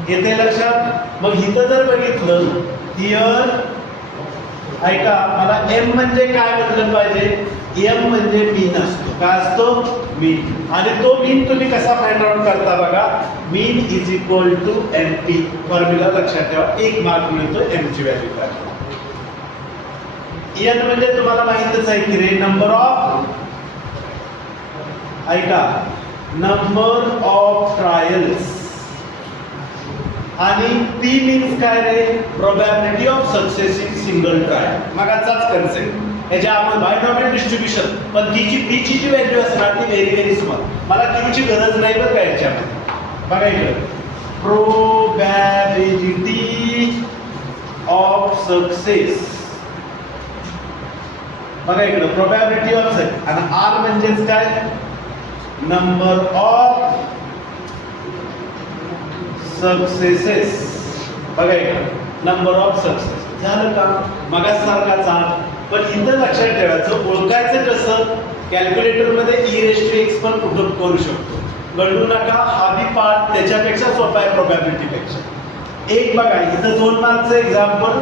येते लक्षात. मग इथं जर बघितलं हिअर ऐका, मला एम म्हणजे काय म्हटलं पाहिजे? एम म्हणजे मीन असतो. काय असतो? मीन. आणि तो मीन तुम्ही कसा फाइंड आउट करता बघा. Mean is equal to M P. Formula लक्षात ठेवा. 1 मार्क मिळतो एम ची व्हॅल्यू काय. एन म्हणजे तुम्हाला माहितच आहे की रे नंबर ऑफ, ऐका, नंबर ऑफ ट्रायल्स. आणि पी मीन्स काय रे? Probability of success in single trial. मगाचाच कन्सेप्ट. याच्या आपण बायनॉमियल डिस्ट्रीब्युशन, पण तिची पीची जी व्हॅल्यू असणार ती व्हेरी स्मॉल. मला क्यूची गरज नाही बरं का याच्यामध्ये. बघा इकडे प्रोबॅबिलिटी ऑफ सक्सेस. बघा इकडे प्रोबॅबिलिटी ऑफ सक्सेस. आणि आर म्हणजेच काय? Number of successes. बघा इकडे नंबर ऑफ सक्सेस. झालं का? मगासारखाचा. पण इथं लक्षात ठेवायचं, ओळखायचं कसं? कॅल्क्युलेटर मध्ये e⁻x पण पुट करू शकतो. गळू नका, हा बी पार्ट त्याच्यापेक्षा सोपा आहे प्रोबॅबिलिटी पेक्षा. एक बघा इथं 2 मार्कचं एक्झाम्पल,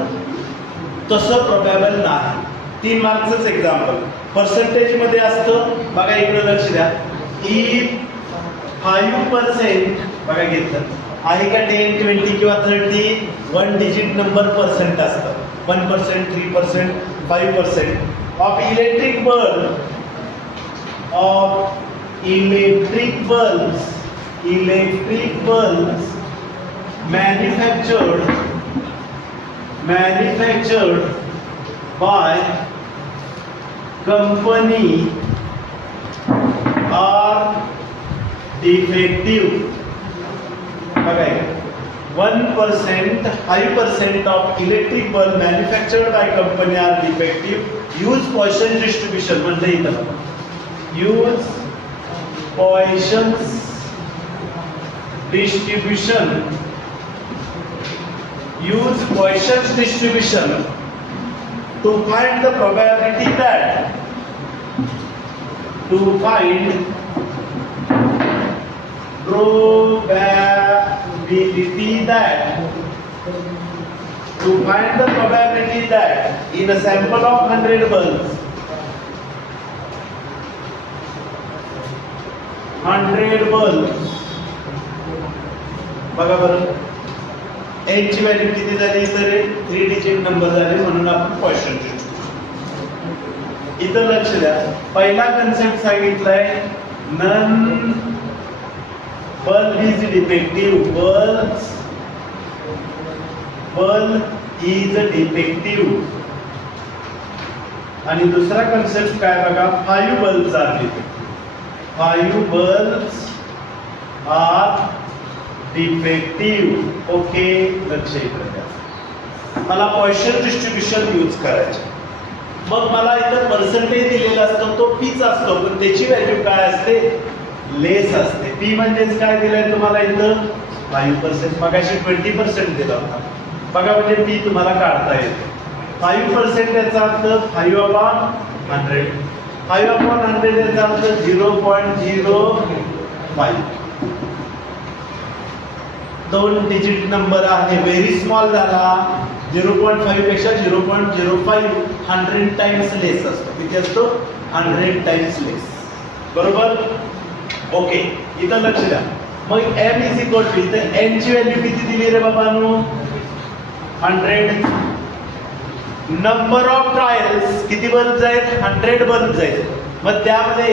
तसं प्रोबॅबल नाही. 3 मार्कचंच एक्झाम्पल पर्सेंटेज मध्ये असतं. बघा इकडे लक्ष द्या. इफ 5% बघा घेतलं आहे का 10, 20 किंवा 30 1 डिजिट नंबर पर्सेंट असतं. 1%, 3%, 5% of electric bulbs manufactured by company are defective. बघा 1%, 5% of electric bulb manufactured by company are defective. Use Poisson distribution म्हणजे इथं use Poisson's distribution to find the probability that in a sample of 100 bulbs, 100 bulbs, बघा बरं n ची value किती झाली? तर 3 digit number झाले, म्हणून आपण Poisson distribution. इथं लक्ष द्या. पहिला कन्सेप्ट सांगितलाय none bulb is defective. Bulb is defective. आणि दुसरा कन्सेप्ट काय बघा? 5 bulbs are defective. 5 bulbs are defective. Okay, लक्ष द्या. मला Poisson डिस्ट्रीब्युशन यूज करायचं. मग मला इथं पर्सेंटेज दिलेला असतो, तो पीच असतो, पण त्याची व्हॅल्यू काय असते? लेस असते. पी म्हणजेच काय दिलंय तुम्हाला इथं? 5%. मगाशी 20% दिला होता. बघा म्हणजे पी तुम्हाला काढता येते. 5% याचा अर्थ 5/100. 5/100 याचा अर्थ 0.05. 2 डिजिट नंबर आहे, व्हेरी स्मॉल झाला. 0.5 पेक्षा 0.05 100 टाइम्स लेस असतो. किती असतो? 100 टाइम्स लेस. बरोबर? ओके, इथं लक्ष द्या. मग m इज इक्वल टू, इथं n ची व्हॅल्यू किती दिली रे बाबांनो? 100. नंबर ऑफ ट्रायल्स किती बल्ब्स आहेत? 100 बल्ब्स आहेत. मग त्यामध्ये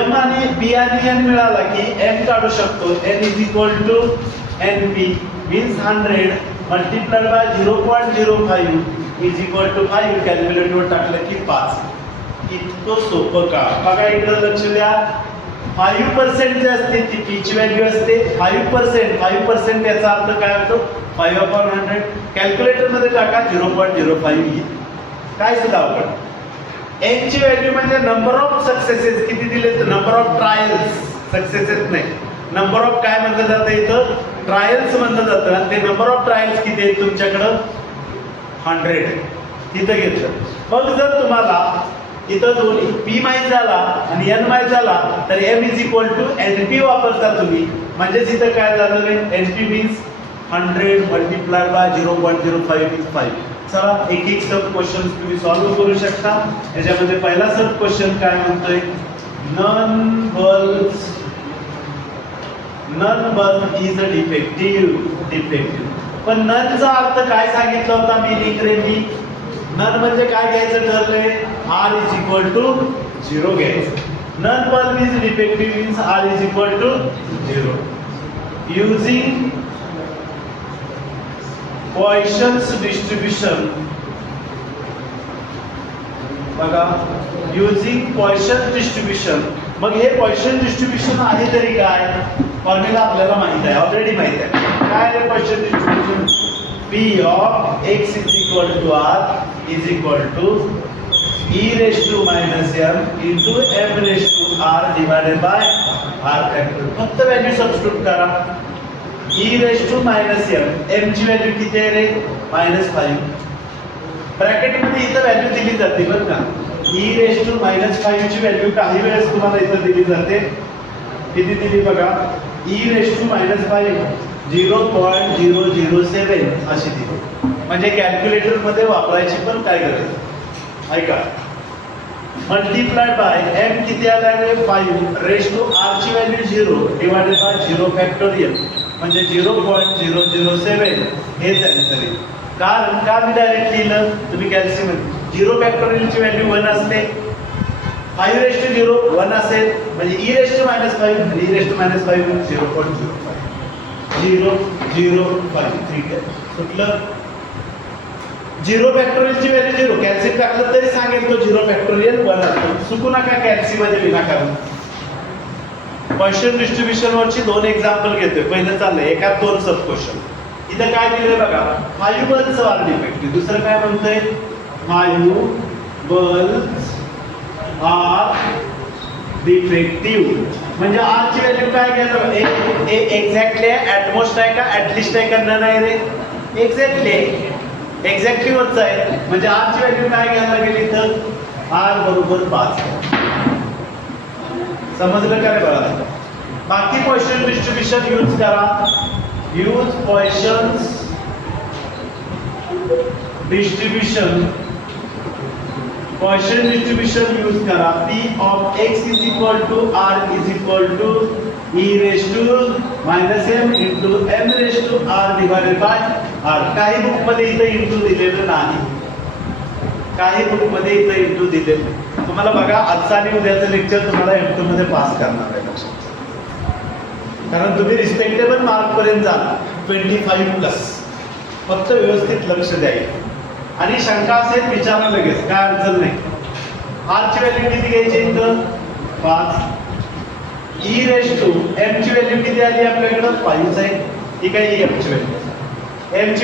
m आणि b आणि n मिळाला की m काढू शकतो. n is equal to np means 100 multiplied by 0.05 is equal to 5. कॅल्क्युलेटरवर टाकलं की 5. इतकं सोपं का? बघा इकडे लक्ष द्या. 5% जे असते ती p ची व्हॅल्यू असते. 5% याचा अर्थ काय होतो? 5/100. कॅल्क्युलेटर मध्ये टाका 0.05 येईल. काय सुद्धा आपण n ची व्हॅल्यू म्हणजे नंबर ऑफ सक्सेसेस किती दिले? नंबर ऑफ ट्रायल्स, सक्सेसेस नाही. नंबर ऑफ काय म्हणलं जातं इथं? ट्रायल्स म्हणलं जातं. ते नंबर ऑफ ट्रायल्स किती आहेत तुमच्याकडं? 100. तिथं घेतलं. मग जर तुम्हाला इथं दोन्ही p माहित झाला आणि n माहित झाला तर m is equal to np वापरता तुम्ही. म्हणजेच इथं काय झालं रे? np means 100 multiplied by 0.05 is 5. चला एक एक सब क्वेश्चन तुम्ही सॉल्व्ह करू शकता. याच्यामध्ये पहिला सब क्वेश्चन काय म्हणतोय, none bulb is a defective. पण ननचा अर्थ काय सांगितला होता मी नन म्हणजे काय घ्यायचं ठरलंय, आर इज इक्वल टू 0 घ्यायचं. None bulb is defective means R is equal to 0. Using Poisson's distribution, बघा युजिंग पॉइसन डिस्ट्रीब्यूशन. मग हे पॉइसन डिस्ट्रीब्यूशन आहे तरी काय, फॉर्म्युला आपल्याला माहित आहे, ऑलरेडी माहित आहे. काय आहे Poisson distribution, P of x is equal to r is equal to e raised to minus m into m raised to r divided by r factor. फक्त व्हॅल्यू सबस्टिट्यूट करा. e raised to minus m, m ची value किती आहे रे, -5. Bracket मध्ये इथं value दिली जाते बरं का. e raised to -5 ची व्हॅल्यू काही वेळेस तुम्हाला इथं दिली जाते. किती दिली बघा, e raised to -5 0.007 अशी दिली. म्हणजे कॅल्क्युलेटर मध्ये वापरायची पण काय गरज. ऐका, मल्टिप्लाइड बाय m किती आला रे, 5 रेज टू r ची व्हॅल्यू 0 डिवाइडेड बाय 0 फॅक्टोरियल म्हणजे 0.007 हेच आन्सर आहे. कारण का मी डायरेक्ट लिहिलं, तुम्ही कॅल्क्युलेशन 0 फॅक्टोरियल ची व्हॅल्यू 1 असते, 5 रेज टू 0 1 असेल म्हणजे e raise to -5 e raise to -5 0.05 0.05. ठीक आहे, कुठलं 0 फॅक्टोरियल ची व्हॅल्यू 0, कॅल्शियम टाकलं तरी सांगेल तो 0 फॅक्टोरियल 1 असतो. चुकू नका कॅल्शियम मध्ये विनाकारण. पॉइसन डिस्ट्रीब्युशन वरची 2 एक्झाम्पल घेतोय. पहिलं चाललंय एकात 2 सब क्वेश्चन. इथं काय दिलंय बघा, 5 बल्ब्स आर डिफेक्टिव्ह. दुसरं काय म्हणतोय, 5 बल्ब्स आर डिफेक्टिव्ह. म्हणजे आर ची व्हॅल्यू काय घ्यायचं, एक्झॅक्टली ऍटमोस्ट आहे का ऍटलिस्ट आहे का नन आहे रे, एक्झॅक्टली वरच आहे. म्हणजे आर ची व्हॅल्यू काय घ्यायला गेली तर आर बरोबर 5. समजलं का रे बघा. बाकी पॉइसन डिस्ट्रीब्युशन यूज करा. Use Poisson's distribution, Poisson distribution use करा. P of x is equal to r is equal to e raised to -m into m raised to r divided by r. काही book मध्ये इथं into दिलेलं नाही, काही book मध्ये इथं into दिलेलं. तुम्हाला बघा आजचा आणि उद्याचं लेक्चर तुम्हाला M2 मध्ये पास करणार आहे, कारण तुम्ही रिस्पेक्टेबल मार्क पर्यंत जाल 25+. फक्त व्यवस्थित लक्ष द्यायचं आणि शंका असेल विचारा लगेच, काय अडचण नाही. r ची व्हॅल्यू किती घ्यायची इथं 5. e रेज टू m ची व्हॅल्यू किती आली आपल्याकडे 5 आहे. ठीक आहे, m ची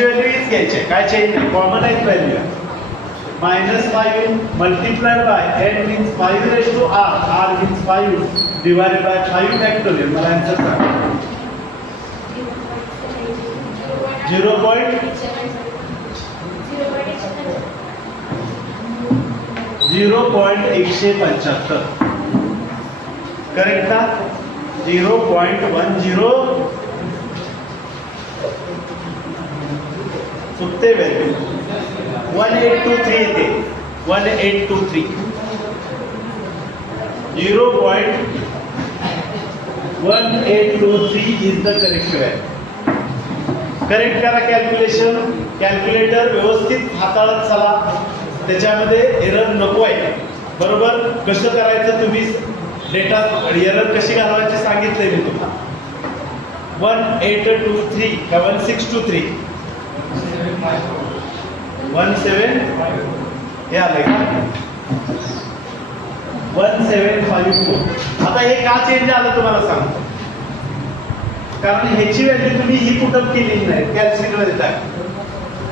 व्हॅल्यू हीच घ्यायची, काय चेंज नाही, कॉमन आहे value. -5 multiplied by n means 5 raise to r means 5 divided by 5 factorial. मला आन्सर सांगा 0.175. करेक्ट ना, 0.10 चुकते व्हॅल्यू 1823 येते, 1823. 0.1823 is the correct value. Correct करा कॅल्क्युलेशन. कॅल्क्युलेटर व्यवस्थित हाताळत चला, त्याच्यामध्ये एरर नको आहे. बरोबर कसं करायचं, तुम्ही डेटा एरर कशी घालवायची सांगितलंय मी तुम्हाला. 1823 का 1623 17 हे आलंय का 1754. आता हे का चेंज आलं तुम्हाला सांगतो, कारण ह्याची व्हॅल्यू तुम्ही ही पुटअप केलेली नाही, कॅल्क्युलेटर मध्ये टाक.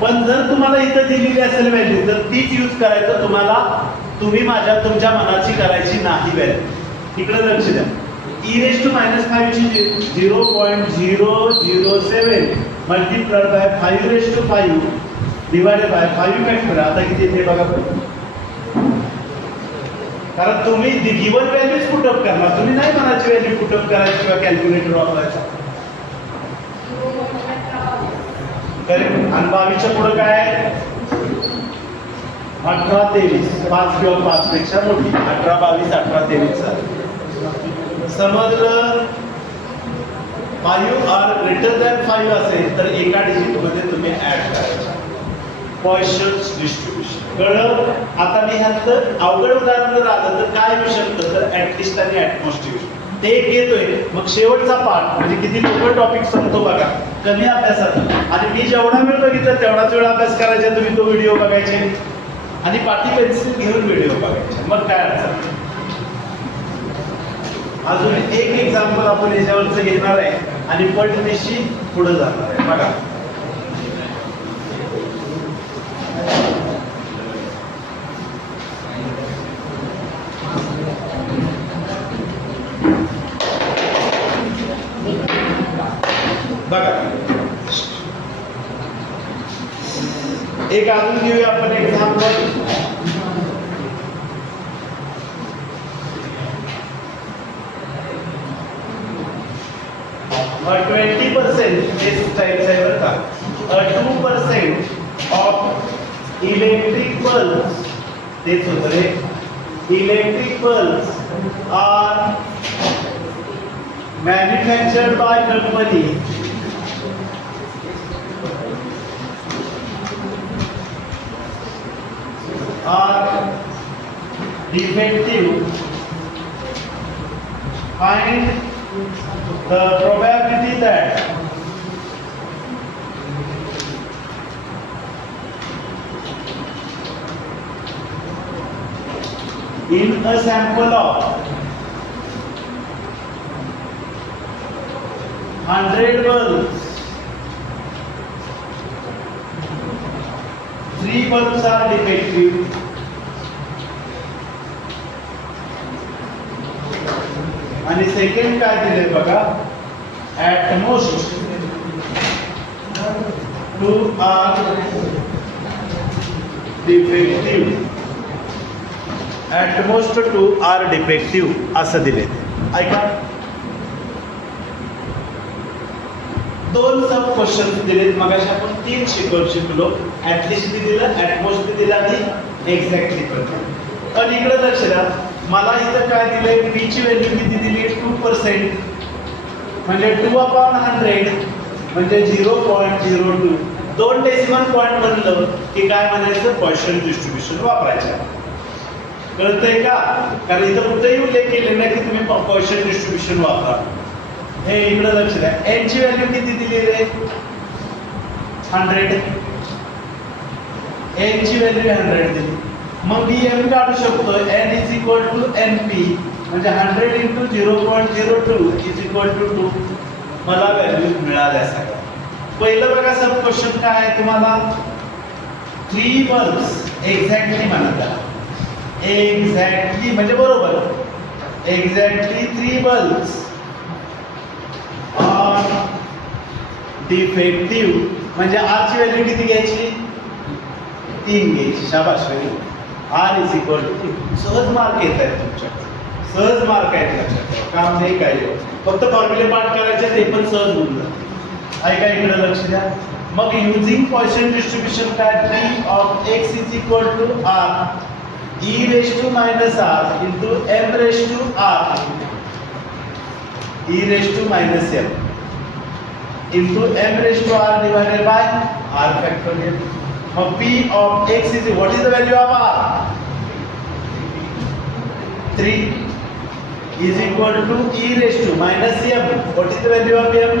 पण जर तुम्हाला इथं दिलेली असेल व्हॅल्यू तर तीच यूज करायचं तुम्हाला. तुम्ही तुमच्या मनाची करायची नाही व्हॅल्यू. इकडे लक्ष द्या. e रेज टू -5 ची 0.007 multiplied by 5 raise to 5 divided by 5 factor. आता किती येते बघा, कारण तुम्ही गिवन व्हॅल्यूज पुटअप करणार, तुम्ही नाही मनाची व्हॅल्यू पुटअप करायची किंवा कॅल्क्युलेटर वापरायचा. करेक्ट. आणि 22च्या पुढे काय आहे 18-23 5 किंवा 5 पेक्षा मोठी 18-22 18-23 समजलं. 5 आर ग्रेटर दॅन 5 असेल तर एका डिजिट मध्ये तुम्ही ऍड करायचं. पॉइसन्स डिस्ट्रीब्युशन कळलं. आता मी ह्यातलं अवघड उदाहरण जर आलं तर काय होऊ शकतं तर ऍटलिस्ट आणि ऍटमॉस्ट डिस्ट्रीब्युशन ते एक येतोय. मग शेवटचा पार्ट म्हणजे किती लवकर टॉपिक संपतो बघा कमी अभ्यासात. आणि मी जेवढा वेळ बघितलं तेवढाच वेळ अभ्यास करायचा. तुम्ही तो व्हिडिओ बघायचे आणि पाटी पेन्सिल घेऊन व्हिडिओ बघायचे. मग काय अडचण. अजून एक एक्झाम्पल आपण याच्यावरच घेणार आहे आणि पटदिशी पुढे जाणार आहे. बघा एक अजून घेऊया आपण एक्झाम्पल. A 20% this type आहे बरं का. A 2% of electric bulbs तेच होतं रे. Electric bulbs are manufactured by company are defective. Find the probability that in a sample of 100 bulbs, 3 bulbs are defective. आणि सेकंड काय दिले बघा. At most 2 are defective. At most 2 are defective असं दिले. ऐका दोन सब क्वेश्चन दिलेत. मगाशी आपण 3 शिकलो. ॲटलिस्ट बी दिलं, ॲटमोस्ट बी दिलं आणि एक्झॅक्टली पण इकडे लक्ष द्या. मला इथं काय दिलंय पी ची व्हॅल्यू किती दिली 2% म्हणजे 2/100 म्हणजे 0.02. 2 डेसिमल पॉईंट म्हणलं की काय म्हणायचं पॉइसन डिस्ट्रीब्युशन वापरायचं. कळतंय का. कारण इथं कुठेही उल्लेख केले नाही की तुम्ही पॉइसन डिस्ट्रीब्युशन वापरा. हे इकडे लक्ष द्या. एन ची व्हॅल्यू किती दिली रे 100. एन ची व्हॅल्यू 100 दिली. मग बी एम काढू शकतो. N is equal to N P म्हणजे 100 इंटू 0.02 इज इक्वल टू 2. मला व्हॅल्यू मिळाल्या सगळ्या. पहिलं बघा सब क्वेश्चन काय आहे तुम्हाला 3 बल्ब्स एक्झॅक्टली म्हणा त्याला. एक्झॅक्टली म्हणजे बरोबर. एक्झॅक्टली 3 बल्ब्स आर डिफेक्टिव्ह म्हणजे आर ची व्हॅल्यू किती घ्यायची 3 घ्यायची. शाबाश value R is equal to 3. सहज मार्क येत आहेत तुमच्याकडे. सहज मार्क आहेत लक्षात. काम नाही काय फक्त फॉर्म्युले पाठ करायचे ते पण सहज होऊन जाते. ऐका इकडे लक्ष द्या. मग युजिंग पॉइसन डिस्ट्रीब्युशन काय P of X is equal to R E raise to minus R into M raise to R E raise to minus M into M raise to R divided by R factorial. मग P of x is what is the value of r? 3 is equal to e raised to minus m. What is the value of m?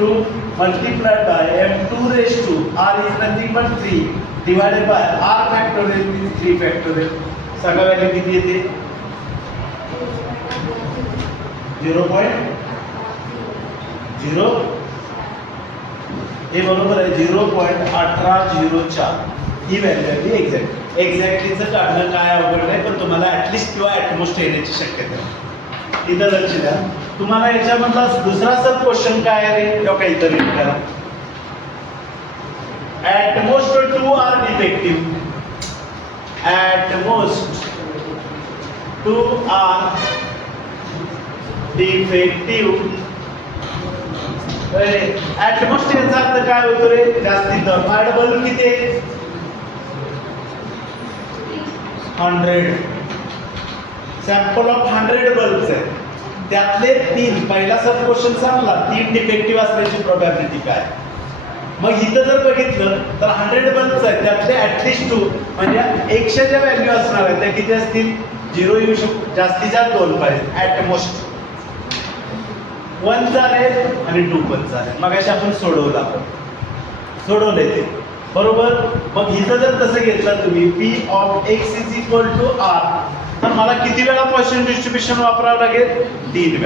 2 multiplied by m2 raised to r is nothing but 3 divided by r factorial means 3 factorial. सगळा value किती येते 0.0 हे बरोबर आहे 0.1804 ही value आहे exact. एक्झॅक्टलीचं काढणं काय अवघड नाही पण तुम्हाला ॲटलिस्ट किंवा ॲटमोस्ट येण्याची शक्यता आहे. इथं लक्ष द्या. तुम्हाला याच्यामधला दुसरा सब क्वेश्चन काय आहे रे किंवा काहीतरी करा. At most 2 are defective. At most 2 are defective. At most याचा अर्थ काय होतो रे जास्तीत बल्ब किती आहे 100 सॅम्पल ऑफ 100 बल्ब्स आहेत, त्यातले 3 पहिला सब क्वेश्चन सांगला 3 डिफेक्टिव्ह असण्याची प्रोबॅबिलिटी काय. मग इथं जर बघितलं तर 100 बल्ब्स आहेत, त्यातले ॲटलिस्ट 2 म्हणजे 100 ज्या व्हॅल्यू असणार आहेत त्या किती असतील, 0 येऊ शकतो, जास्तीत जास्त 2 पाहिजे ॲट मोस्ट. 1 झाले आणि 2 पण झाले. मग अशी आपण सोडवले ते बरोबर. मग इथं जर तसं घेतलं तुम्ही P of X is equal to R, तर मला किती वेळा पॉइसन डिस्ट्रीब्युशन वापरावं लागेल, 3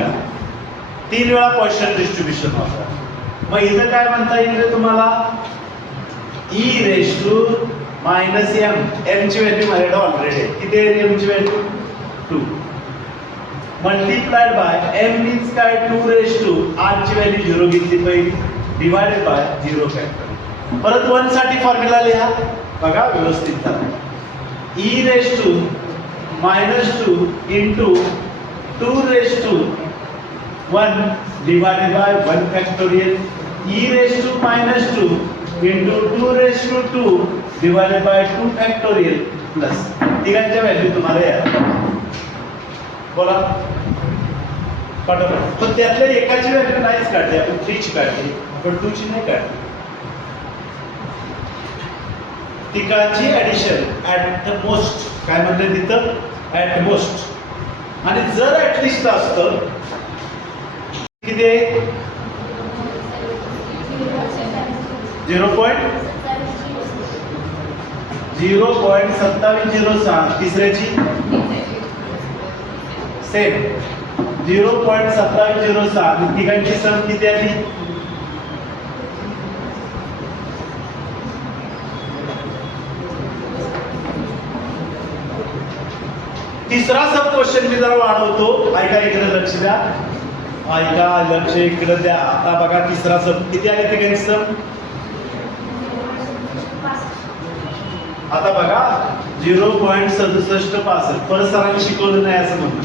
वेळा पॉइसन डिस्ट्रीब्युशन वापरा. मग इथं काय म्हणता येईल रे तुम्हाला, E raise to minus M, M ची व्हॅल्यू माझ्याकडे ऑलरेडी आहे, किती आहे एम ची value 2 multiplied by M means काय 2 रेस टू आर ची व्हॅल्यू 0 घेतली पाहिजे डिवायडेड बाय 0 फॅक्टर. परत 1 साठी फॉर्म्युला लिहा बघा व्यवस्थित झालं. E raise to -2 into 2 raise to 1 divided by 1 factorial. E raise to -2 into 2 raise to 2 divided by 2 factorial plus तिघांच्या व्हॅल्यू तुम्हाला या बोला पटापट. पण त्यातल्या एकाची व्हॅल्यू नाहीच काढली आपण, 3 ची काढली पण 2 ची नाही काढली. तिघांची ऍडिशन ऍट द मोस्ट काय म्हणते तिथं, ऍट मोस्ट. आणि जर ऍटलिस्ट असतं किती आहे 0.2706. तिसऱ्याची सेम 0.2706. तिघांची सम किती आली, तिसरा सब क्वेश्चन मी जरा वाढवतो, ऐका इकडे लक्ष द्या, ऐका लक्ष इकडे द्या. आता बघा तिसरा सब किती आले तिघांची सम, आता बघा 0.6765. परत सरांनी शिकवलं नाही असं म्हणणं.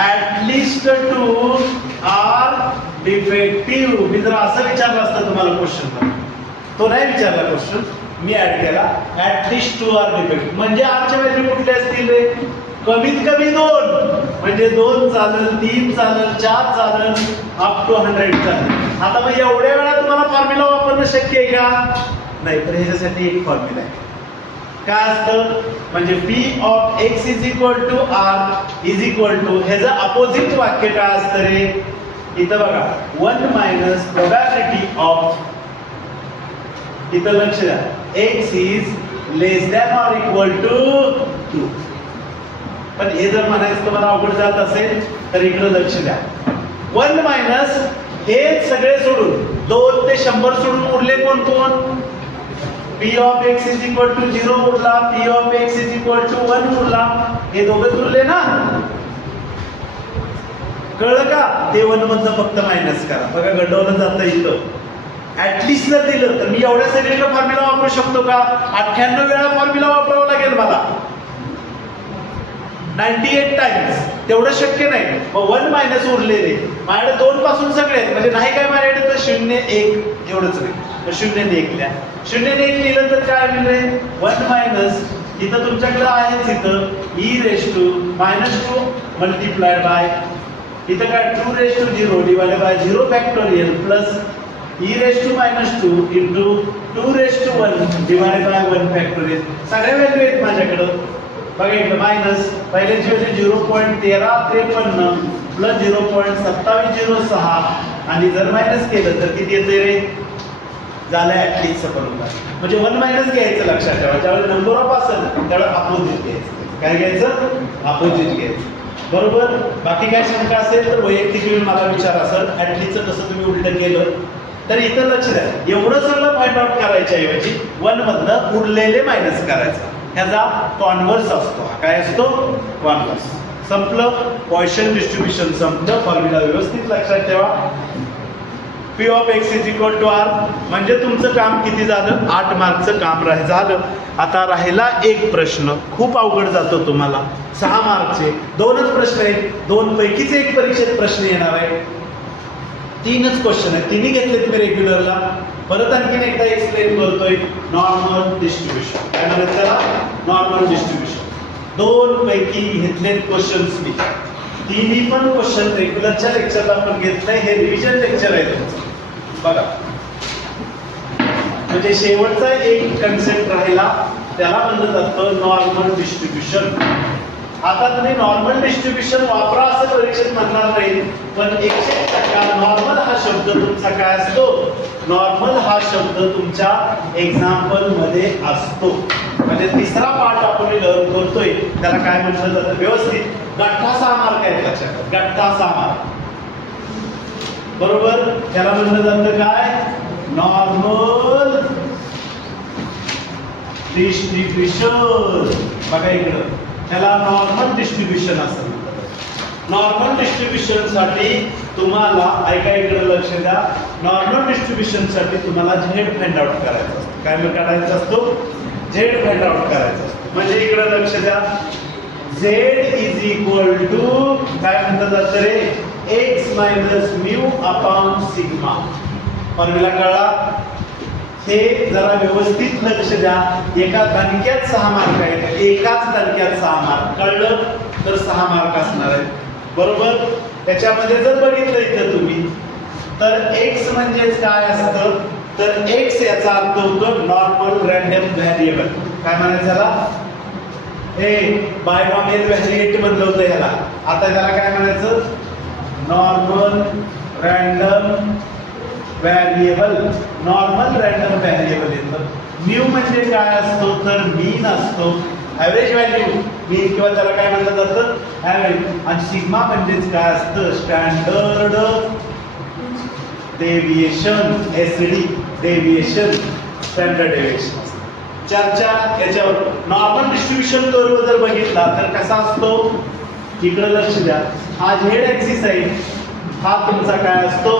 At least 2 are defective. मी जर असं विचारलं असतं तुम्हाला क्वेश्चन, तो नाही विचारला क्वेश्चन, मी ऍड केला ऍटलिस्ट 2 आर डिफेक्टिव्ह. म्हणजे आरच्या व्हॅल्यू कुठले असतील रे, कमीत कमी 2, म्हणजे 2 चालेल, 3 चालेल, 4 चालेल, अप टू 100 चालेल. आता मग एवढ्या वेळा तुम्हाला फॉर्म्युला वापरणं शक्य आहे का, नाही. तर ह्याच्यासाठी एक फॉर्म्युला आहे, काय असतं म्हणजे P of X is equal to R is equal to, ह्याचं अपोजिट वाक्य काय असतं रे, इथं बघा 1 मायनस प्रोबॅबिलिटी ऑफ, इथं लक्ष द्या, X is less than or equal to 2. पण हे जर म्हणायचं तुम्हाला अवघड जात असेल तर इकडे लक्ष द्या. 1 मायनस हे सगळे सोडून 2 ते 100 सोडून उरले कोण कोण, P of X is equal to 0 उरला, P of X is equal to 1 उरला, हे दोघं उरले ना, कळलं का. ते 1 मधनं फक्त मायनस करा, बघा गडवलं जातं इथं. ऍटलिस्ट जर दिलं तर मी एवढ्या सगळीकडे फॉर्म्युला वापरू शकतो का, 98 वेळा फॉर्म्युला वापरावा लागेल मला, 98 टाइम्स, तेवढं शक्य नाही. मग 1 मायनस उरलेले माझ्याकडे 2 पासून सगळे आहेत, म्हणजे नाही काय माझ्याकडे तर 0 1 एवढंच नाही. 0 ने 1 लिहा, 0 ने 1 लिहिलं तर काय मिळेल 1 मायनस, इथं तुमच्याकडे आहेच इथं E raise to -2 multiplied by, इथं काय 2 raise to 0 divided by 0 factorial plus E raise to -2 into 2 raise to 1 divided by 1 factorial. सगळ्या व्हॅल्यू आहेत माझ्याकडं. बघा इकडं मायनस, पहिल्याची व्हॅल्यू 0.1353 प्लस 0.2706, आणि जर मायनस केलं तर किती येते रे, झालं ऍटलिस्ट बनवला. म्हणजे 1 मायनस घ्यायचं, लक्षात ठेवा. ज्यावेळेस नंबर ऑफ असेल त्यावेळेस अपोजिट घ्यायचं. काय घ्यायचं, अपोजिट घ्यायचं, बरोबर. बाकी काय शंका असेल तर वैयक्तिक वेळ मला विचार असेल. ऍटलिस्टचं कसं तुम्ही उलट केलं तर इथं लक्ष द्या. एवढं सगळं फाइंड आउट करायच्या ऐवजी 1 मधनं उरलेले मायनस करायचं, ह्याचा कॉन्व्हर्स असतो. काय असतो, कॉन्व्हर्स. संपलं, पॉइसन डिस्ट्रीब्युशन संपलं. फॉर्म्युला व्यवस्थित लक्षात ठेवा. P of X is equal to R, म्हणजे तुमचं काम किती झालं, 8 मार्कचं काम झालं. आता राहिला एक प्रश्न, खूप अवघड जातो तुम्हाला, 6 मार्कचे 2च प्रश्न आहेत. 2 पैकीच एक परीक्षेत प्रश्न येणार आहे. 3च क्वेश्चन आहेत, 3ही घेतलेत मी रेग्युलरला. परत आणखीन एकदा एक्सप्लेन करतोय. नॉर्मल डिस्ट्रीब्युशन, काय म्हणतात त्याला, नॉर्मल डिस्ट्रीब्युशन. 2 पैकी घेतलेत क्वेश्चन्स मी. तिन्ही पण क्वेश्चन रेग्युलरच्या लेक्चरला आपण घेतलंय. हे रिव्हिजन लेक्चर आहे तुमचं. बघा, म्हणजे शेवटचा एक कन्सेप्ट राहिला, त्याला म्हणलं जातं नॉर्मल डिस्ट्रीब्युशन. आता तुम्ही नॉर्मल डिस्ट्रीब्युशन वापरा असं परीक्षेत म्हणणार नाही, पण 100% नॉर्मल हा शब्द तुमचा काय असतो? नॉर्मल हा शब्द तुमच्या एक्झाम्पल मध्ये असतो. म्हणजे तिसरा पार्ट आपण लर्न करतोय त्याला काय म्हटलं जातं व्यवस्थित? गठ्ठा 6 मार्क आहेत लक्षात. गठ्ठा 6 मार्क बरोबर. त्याला म्हणलं जातं काय? Normal distribution. बघा इकडं, त्याला नॉर्मल डिस्ट्रीब्युशन असं म्हणतात. नॉर्मल डिस्ट्रीब्युशन साठी तुम्हाला ऐका, इकडे लक्ष द्या. नॉर्मल डिस्ट्रीब्युशन साठी तुम्हाला झेड फाइंड आउट करायचा असतो. काय काढायचा असतो? झेड फाइंड आउट करायचा असतो. म्हणजे इकडे लक्ष द्या, झेड इज इक्वल टू काय म्हणतात जातं रे? X minus mu upon sigma. Formula कळला? हे जरा व्यवस्थित लक्ष द्या. एका दणक्यात 6 मार्क आहेत. एकाच दणक्यात 6 मार्क. कळलं तर 6 मार्क असणार आहेत. बरोबर. त्याच्यामध्ये जर बघितलं इथं तुम्ही, तर x म्हणजे काय असतं? तर x याचा अर्थ होतो नॉर्मल रँडम व्हेरिएबल. काय म्हणायचं त्याला? हे बायनॉमियल व्हेरिएट म्हणलं होतं याला. आता त्याला काय म्हणायचं? Normal random variable. Normal random variable येतं. म्यू म्हणजे काय असतो? तर मीन असतो, ॲव्हरेज व्हॅल्यू मीन, किंवा त्याला काय म्हणलं जातं? ॲव्हरेज. आणि सिग्मा म्हणजेच काय असतं? Standard deviation. SD deviation, standard deviation. चर्चा याच्यावर. नॉर्मल डिस्ट्रीब्युशन कर्व जर बघितला तर कसा असतो? इकडे लक्ष द्या. हा झेड ॲक्सिस आहे, हा तुमचा काय असतो?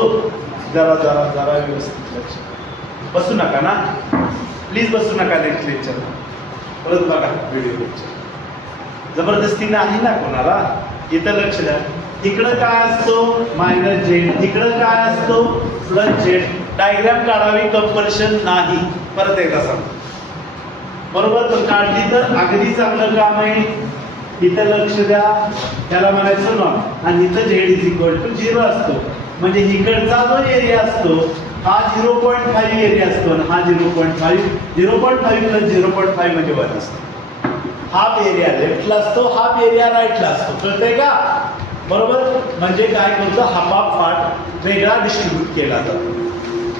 जरा जरा जरा व्यवस्थित लक्ष. बसू नका ना प्लीज, बसू नका नेक्स्ट लेक्चर. परत बघा व्हिडिओ लेक्चर. जबरदस्ती नाही ना कोणाला. इथं लक्ष द्या. इकडं काय असतो? Minus Z. इकडं काय असतो? Plus Z. डायग्राम काढावी कंपल्शन नाही. परत एकदा सांग. बरोबर. तर काढली तर अगदी चांगलं काम आहे. इथं लक्ष द्या. त्याला म्हणायचं नॉट. आणि इथं झेड इज इक्वल टू 0 असतो. म्हणजे इकडचा जो एरिया असतो हा 0.5 एरिया असतो आणि हा 0.5. 0.5 प्लस 0.5 म्हणजे 1 असतो. हाफ एरिया लेफ्टला असतो, हाफ एरिया राईटला असतो. कळतंय का? बरोबर. म्हणजे काय करतो? हाफ हाफ पार्ट वेगळा डिस्ट्रीब्यूट केला जातो.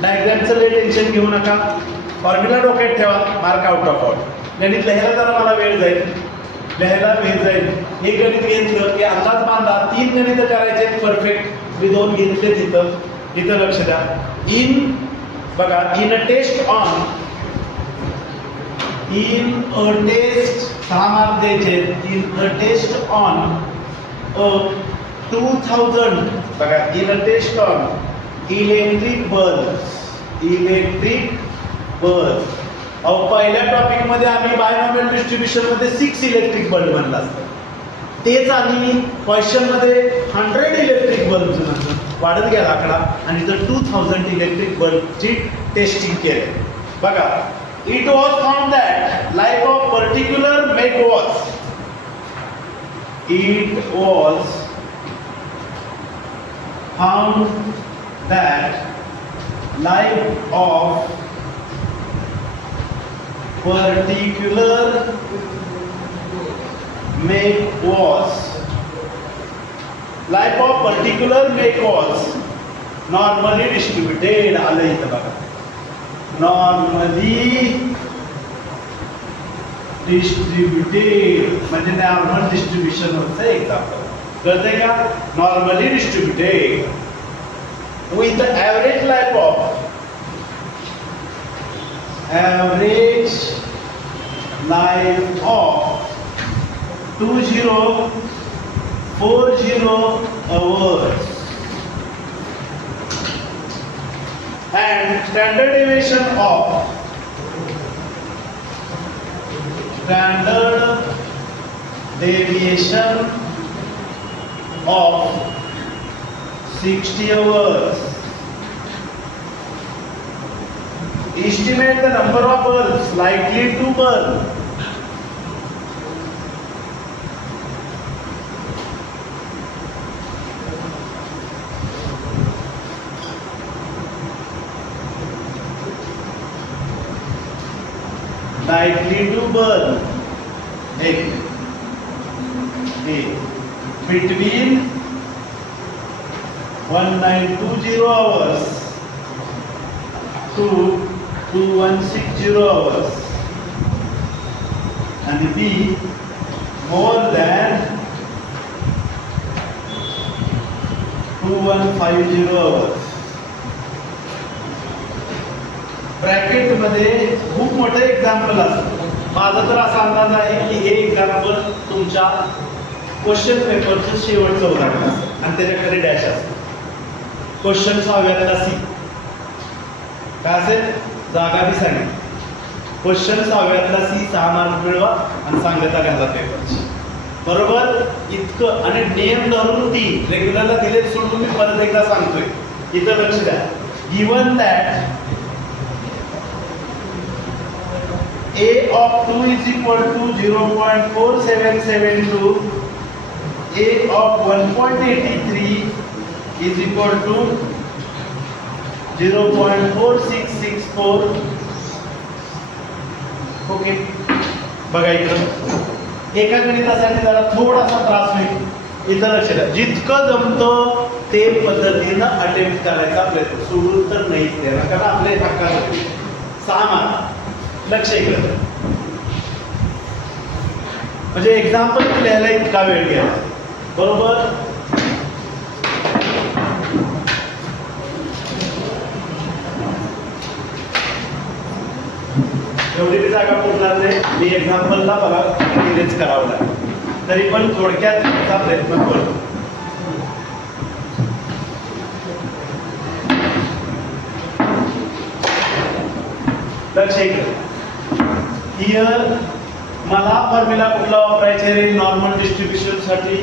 डायग्रामचं लय टेन्शन घेऊ नका. फॉर्म्युला डोक्यात ठेवा. Mark out of out. गणित लिहायला जरा मला वेळ जाईल. एक गणित घेतलं की अंदाज बांधा. 3 गणित करायचे परफेक्ट. मी 2 घेतले तिथं. इथं लक्ष द्या. इन बघा, in a test on, in a test 6 mark द्यायचे. इन अ टेस्ट ऑन 2000 बघा, in a test on electric bulb. Electric bulb. अहो, पहिल्या टॉपिक मध्ये आम्ही बायनॉमियल डिस्ट्रीब्युशन मध्ये 6 इलेक्ट्रिक बल्ब म्हणला असतं. तेच आम्ही क्वेश्चन मध्ये 100 इलेक्ट्रिक बल्ब वाढत गेला आकडा आणि तर 2000 इलेक्ट्रिक बल्बची टेस्टिंग केली. बघा, it was found that life of particular make was. It was found that life of particular make was. Life of particular make was normally distributed. आलं इथं बघा. Normally distributed म्हणजे नॉर्मल डिस्ट्रीब्युशन होतं example. कळतंय का? Normally distributed with the average life of average life of 2040 hours and standard deviation of 60 hours. Estimate the number of bulbs likely to burn likely to burn between 1920 hours to 2160 hours and B more than 2150 hours. Bracket मध्ये खूप मोठं example असतं. माझा तर असा अंदाज आहे की हे एक्झाम्पल तुमच्या क्वेश्चन पेपरचं शेवटचं उदाहरण असतं आणि त्याच्याकडे डॅश असतं. क्वेश्चन 6व्यातला सी काय असेल, जागा बी सांगेल. क्वेश्चन 6व्यातला सी 6 मार्क मिळवा आणि सांगता घाला पेपरची. बरोबर, इतकं. आणि नियम धरून 3 रेग्युलरला दिले सोडून मी परत एकदा सांगतोय, इथं लक्ष द्या. Given that A of 2 is equal to 0.4772, A of 1.83 is equal to 0.4664. Okay, बघा इकडं एका गणितासाठी जरा थोडासा त्रास होईल. इथं लक्ष द्या, जितकं जमतं ते पद्धतीनं अटेम्प्ट करायचा प्रयत्न, सोडून तर नाहीच देणार, कारण आपले हक्कासाठी 6 मार्क. लक्ष इकडं, म्हणजे एक्झाम्पल लिहायला इतका वेळ घ्या. बरोबर, एवढी बी जागा पुरणार नाही. मी एक्झाम्पलला बघा इरेज करावं लागेल, तरी पण थोडक्यात त्याचा प्रयत्न करतो. लक्ष इकडे, हियर मला फॉर्म्युला कुठला वापरायचा आहे? नॉर्मल डिस्ट्रीब्युशन साठी.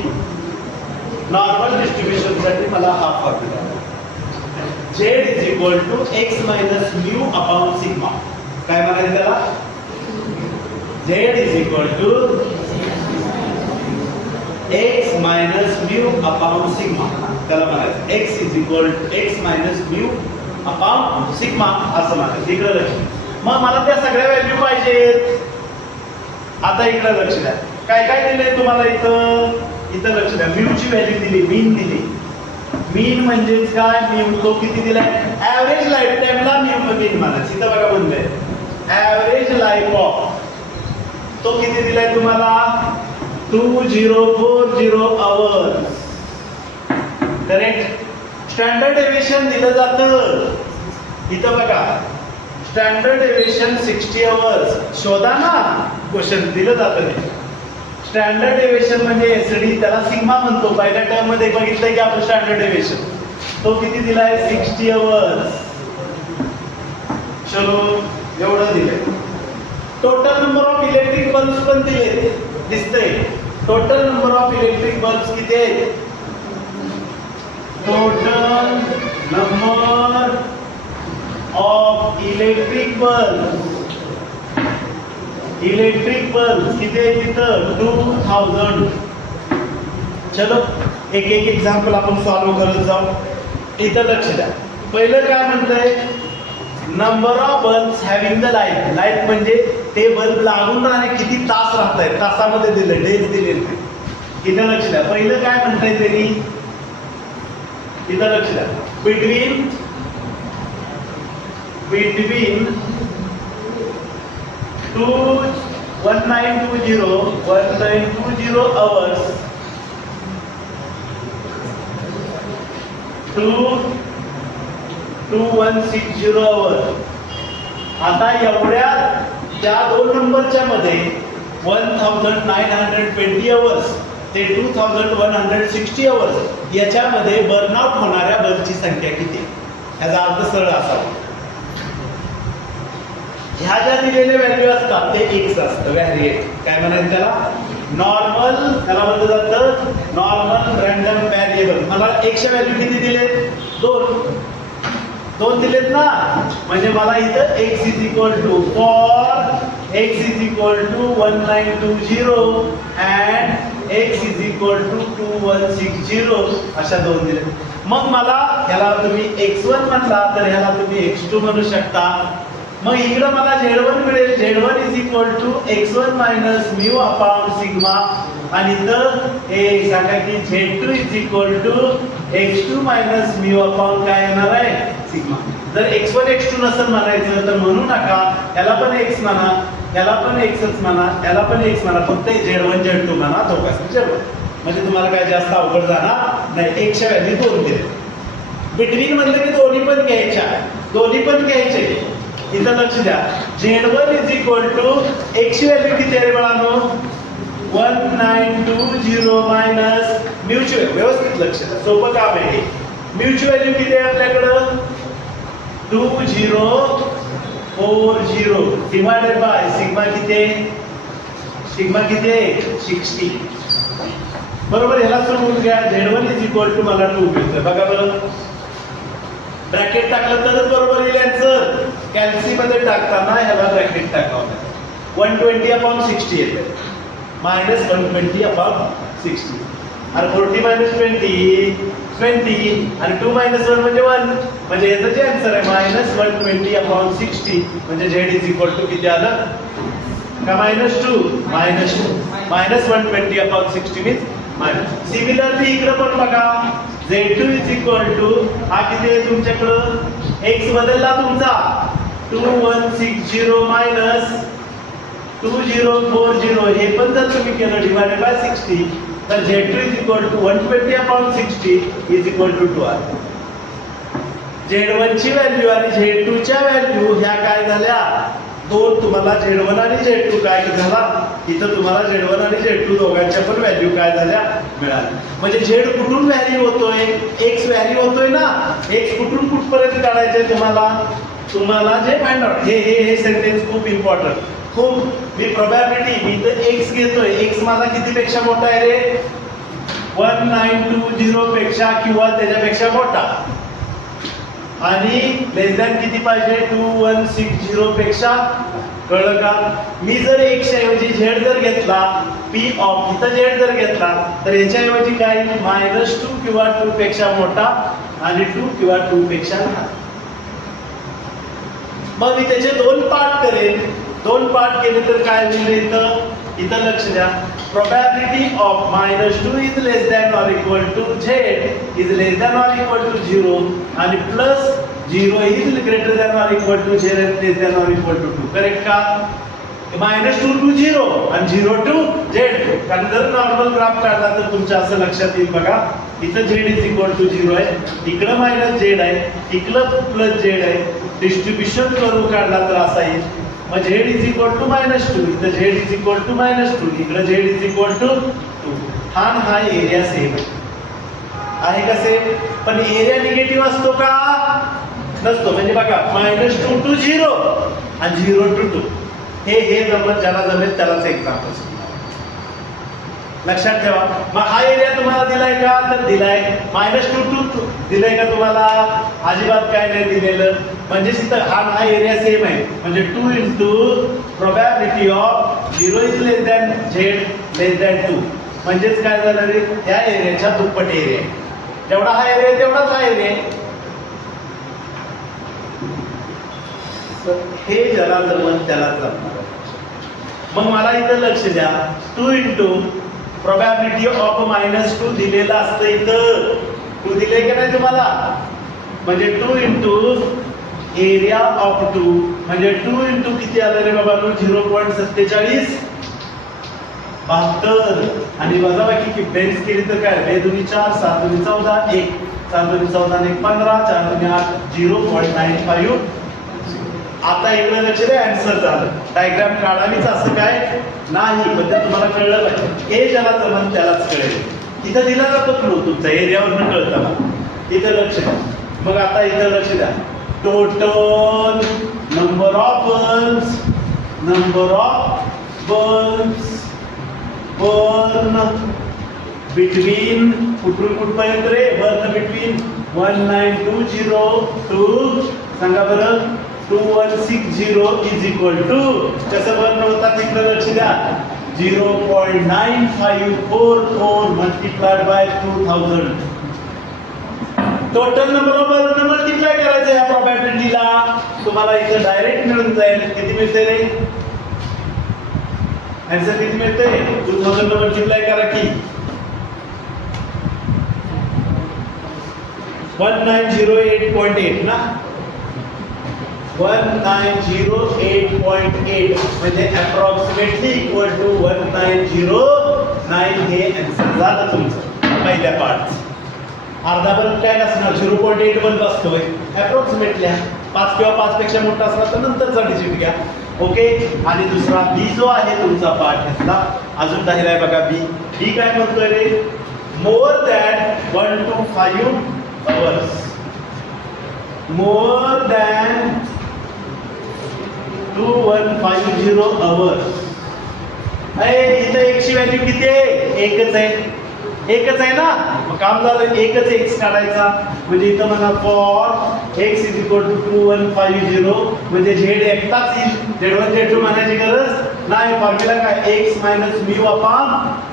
नॉर्मल डिस्ट्रीब्युशन साठी मला हा formula z is equal to x minus mu upon sigma. काय म्हणायचं त्याला? z is equal to x minus mu upon sigma. त्याला म्हणायचं x is equal to x minus mu upon sigma असं म्हणायचं. इकडे लक्ष. मग मला त्या सगळ्या व्हॅल्यू पाहिजेत. आता इकडे लक्ष द्या, काय काय दिले तुम्हाला इथं. इथं लक्ष द्या, म्यूची व्हॅल्यू दिली, मीन दिली. मीन म्हणजे काय? म्यू तो किती दिलाय? ऍव्हरेज लाईफ टाइमला म्यू मीन म्हणायचं. इथं बघा बोललंय ऍव्हरेज लाईफ ऑफ, तो किती दिलाय तुम्हाला? 2040 आवर्स. करेक्ट. स्टँडर्ड डेव्हिएशन दिलं जातं. इथं बघा स्टँडर्ड डेव्हिएशन 60 आवर्स. शोधा ना, क्वेश्चन दिलं जातं ते. स्टँडर्ड डेव्हिएशन म्हणजे एसडी, त्याला सिग्मा म्हणतो. पहिल्या टर्म मध्ये बघितलंय की आपण स्टँडर्ड डेव्हिएशन. तो किती दिलाय? 60 आवर्स. चलो, एवढं दिलंय. Total number of electric bulbs पण दिले, दिसतंय. Total number of electric bulbs किती आहेत? Total number of electric bulb. Electric bulb किती आहे तिथं? 2000. चलो, एक एक एक्झाम्पल आपण सॉल्व्ह करत जाऊ. इथं लक्ष द्या. पहिलं काय म्हणतंय? Number of bulbs having the light. Light म्हणजे ते बल्ब लागून राहणे किती तास राहत आहेत, तासामध्ये दिले, डेज दिले. इथं लक्ष द्या. पहिलं काय म्हणताय त्यांनी? इथं लक्ष द्या, बिटवीन 1920 hours to 2160 hours. आता एवढ्या त्या 2 नंबरच्या मध्ये 1920 hours ते 2160 hours याच्यामध्ये बर्नआउट होणाऱ्या बल्बची संख्या किती? याचा अर्थ सरळ असावा. ह्या ज्या दिलेल्या व्हॅल्यू असतात ते एक्स असतं, व्हॅरिएट. काय म्हणायचं त्याला? नॉर्मल. त्याला म्हटलं जातं नॉर्मल रँडम व्हॅरिएबल. मला एक्सच्या व्हॅल्यू किती दिलेत? 2 दिलेत ना. म्हणजे मला इथं x is equal to for x is equal to 1920 and x is equal to 2160 अशा 2 दिले. मग मला ह्याला तुम्ही x1 म्हणला तर ह्याला तुम्ही x2 म्हणू शकता. मग इकडं मला Z1 मिळेल. Z1 is equal to x1 minus mu upon sigma. आणि इथं हे सांगा की Z2 is equal to x2 minus mu upon काय येणार आहे सिग्मा. जर x1 x2 नसेल म्हणायचं तर म्हणू नका. याला पण x म्हणा, याला पण xच म्हणा, याला पण x म्हणा. फक्त Z1 Z2 म्हणा, दोघांसाठी Z1. म्हणजे तुम्हाला काय जास्त अवघड जाणार नाही. x च्या व्हॅल्यू 2 दिले. बिटवीन म्हणलं की दोन्ही पण घ्यायच्या, दोन्ही पण घ्यायचे. इथं लक्ष द्या. Z1 is equal to x ची व्हॅल्यू किती आहे बाळांनो 1920 मायनस म्यूची. व्यवस्थित लक्ष द्या, सोपं काम आहे हे. म्यूची व्हॅल्यू किती आहे आपल्याकडं 2040 डिवायडेड बाय सिग्मा किती आहे, सिग्मा किती आहे 60. बरोबर. ह्याला सोडून घ्या. Z1 इज इक्वल टू मला 2 मिळतं. बघा बरं, ब्रॅकेट टाकलं तरच बरोबर येईल आन्सर. कॅल्सी मध्ये टाकताना ह्याला ब्रॅकेट टाकावं लागेल. 120 अपॉन 60 येते, मायनस 120 अपॉन 60. आणि 40 मायनस 20 आणि 2 मायनस 1 म्हणजे 1. म्हणजे याचं जे आन्सर आहे मायनस 120 अपॉन 60. म्हणजे Z इज इक्वल टू किती आलं का -2 minus 120 upon 60 means minus. Similarly इकडे पण बघा. Z2 इज इक्वल टू हा किती आहे तुमच्याकडं x बदलला तुमचा 2160 मायनस 2040. हे पण जर तुम्ही केलं डिवायडेड बाय 60 तर Z2 is equal to 120 upon 60 is equal to 2 आले. Z1 ची व्हॅल्यू आणि Z2 च्या व्हॅल्यू ह्या काय झाल्या दोन. तुम्हाला Z1 आणि Z2 काय झाला इथं तुम्हाला Z1 आणि Z2 दोघांच्या पण व्हॅल्यू काय झाल्या मिळाल्या. म्हणजे Z कुठून व्हॅल्यू होतोय x व्हॅल्यू होतोय ना. x कुठून कुठपर्यंत काढायचंय तुम्हाला जे फाइंड आउट. हे सेंटेन्स खूप इम्पॉर्टंट. खूप मी प्रोबॅबिलिटी मी इथं x घेतोय. x माझा किती पेक्षा मोठा आहे रे 1920 पेक्षा किंवा त्याच्यापेक्षा मोठा. आणि लेस दॅन किती पाहिजे 2160 पेक्षा. कळलं का. मी जर x ऐवजी z जर घेतला p ऑफ इथं z जर घेतला तर याच्या ऐवजी काय -2 किंवा 2 पेक्षा मोठा आणि 2 किंवा 2 पेक्षा लहान. मग मी त्याचे 2 पार्ट करेन. 2 पार्ट केले तर काय होईल इथं लक्ष द्या. probability of -2 is less than or equal to z is less than or equal to 0 आणि plus 0 is greater than or equal to z and less than or equal to 2. Correct का. -2 to 0 आणि 0 to z. कारण जर normal graph काढला तर तुमच्या असं लक्षात येईल बघा. इथं z is equal to 0 आहे, इकडं -z आहे, इकडं +z आहे. डिस्ट्रीब्युशन करून काढला तर असा येईल. मग z इज इक्वल टू -2 इथं z इज इक्वल टू -2 इकडे z इज इक्वल टू 2. हा एरिया सेम आहे का सेम. पण एरिया निगेटिव्ह असतो का नसतो. म्हणजे बघा -2 to 0 आणि 0 to 2. हे जमत ज्याला जमेल त्यालाच एक्झाम्पल लक्षात ठेवा. मग हा एरिया तुम्हाला दिलाय का तर दिलाय. -2 to 2 दिलाय का तुम्हाला अजिबात काय नाही दिलेलं. म्हणजे इथं हा एरिया सेम आहे. म्हणजे 2 into probability of 0 is less than z less than 2. म्हणजेच काय झालं रे या एरियाच्या दुप्पट एरिया आहे. जेवढा हा एरिया तेवढाच हा एरिया आहे. हे ज्याला जमल त्याला जमणार. मग मला इथं लक्ष द्या. 2 into probability of -2 दिलेलं असतं इथं. 2 दिले की नाही तुम्हाला. म्हणजे 2 into एरिया ऑफ 2 म्हणजे 2 into किती आलं रे बाबा 0.47 72. आणि वजाबाकी की बेरीज केली तर काय 2 दुनी 4 7 दुनी 14 1 7 दुनी 14 1 15 4 दुनी 8 0.95. आता इकडे लक्ष द्या आन्सर झालं. डायग्राम काढावीच असं काय नाही पण ते तुम्हाला कळलं पाहिजे. हे ज्याला जमन त्यालाच कळेल. इथं दिला जातो क्लू तुमचा एरियावरनं कळतं. इथं लक्ष द्या. मग आता इथं लक्ष द्या. Total number of bulbs burn between कुठून कुठपर्यंत रे बर्न बिटवीन 1920 टू सांगा बरं 2160 इज इक्वल टू कसं बर्न होता तिकडे लक्ष द्या 0.9544 multiplied by 2000 total number of bulb multiply करायचं या प्रोबॅबिलिटीला. तुम्हाला इथं डायरेक्ट मिळून जाईल. किती मिळते रे? आन्सर किती मिळते? 2000 मल्टिप्लाय करा की 1908.8 ना. 1908.8 म्हणजे अप्रॉक्सिमेटली इक्वल टू 1909 हे आन्सर झालं तुमचं पहिल्या पार्ट. अर्धा बल्ब काय असणार? 0.8 बल्ब असतोय अप्रॉक्सिमेटली. 5 किंवा 5 पेक्षा मोठा असला तर नंतरचा डिजिट घ्या. ओके. आणि दुसरा बी जो आहे तुमचा पार्ट घेतला. अजून राहिला आहे बघा बी. बी काय म्हणतोय रे? More than 1 to 5 hours. More than 2150 hours. इथं एकची व्हॅल्यू किती आहे? एकच आहे. एकच आहे ना. मग काम झालं. एकच एक्स काढायचा. म्हणजे इथं म्हणा for x is equal to 2150 म्हणजे झेड एकटाच येईल. Z1 Z2 म्हणायची गरज नाही. फॉर्म्युला काय? X minus mu upon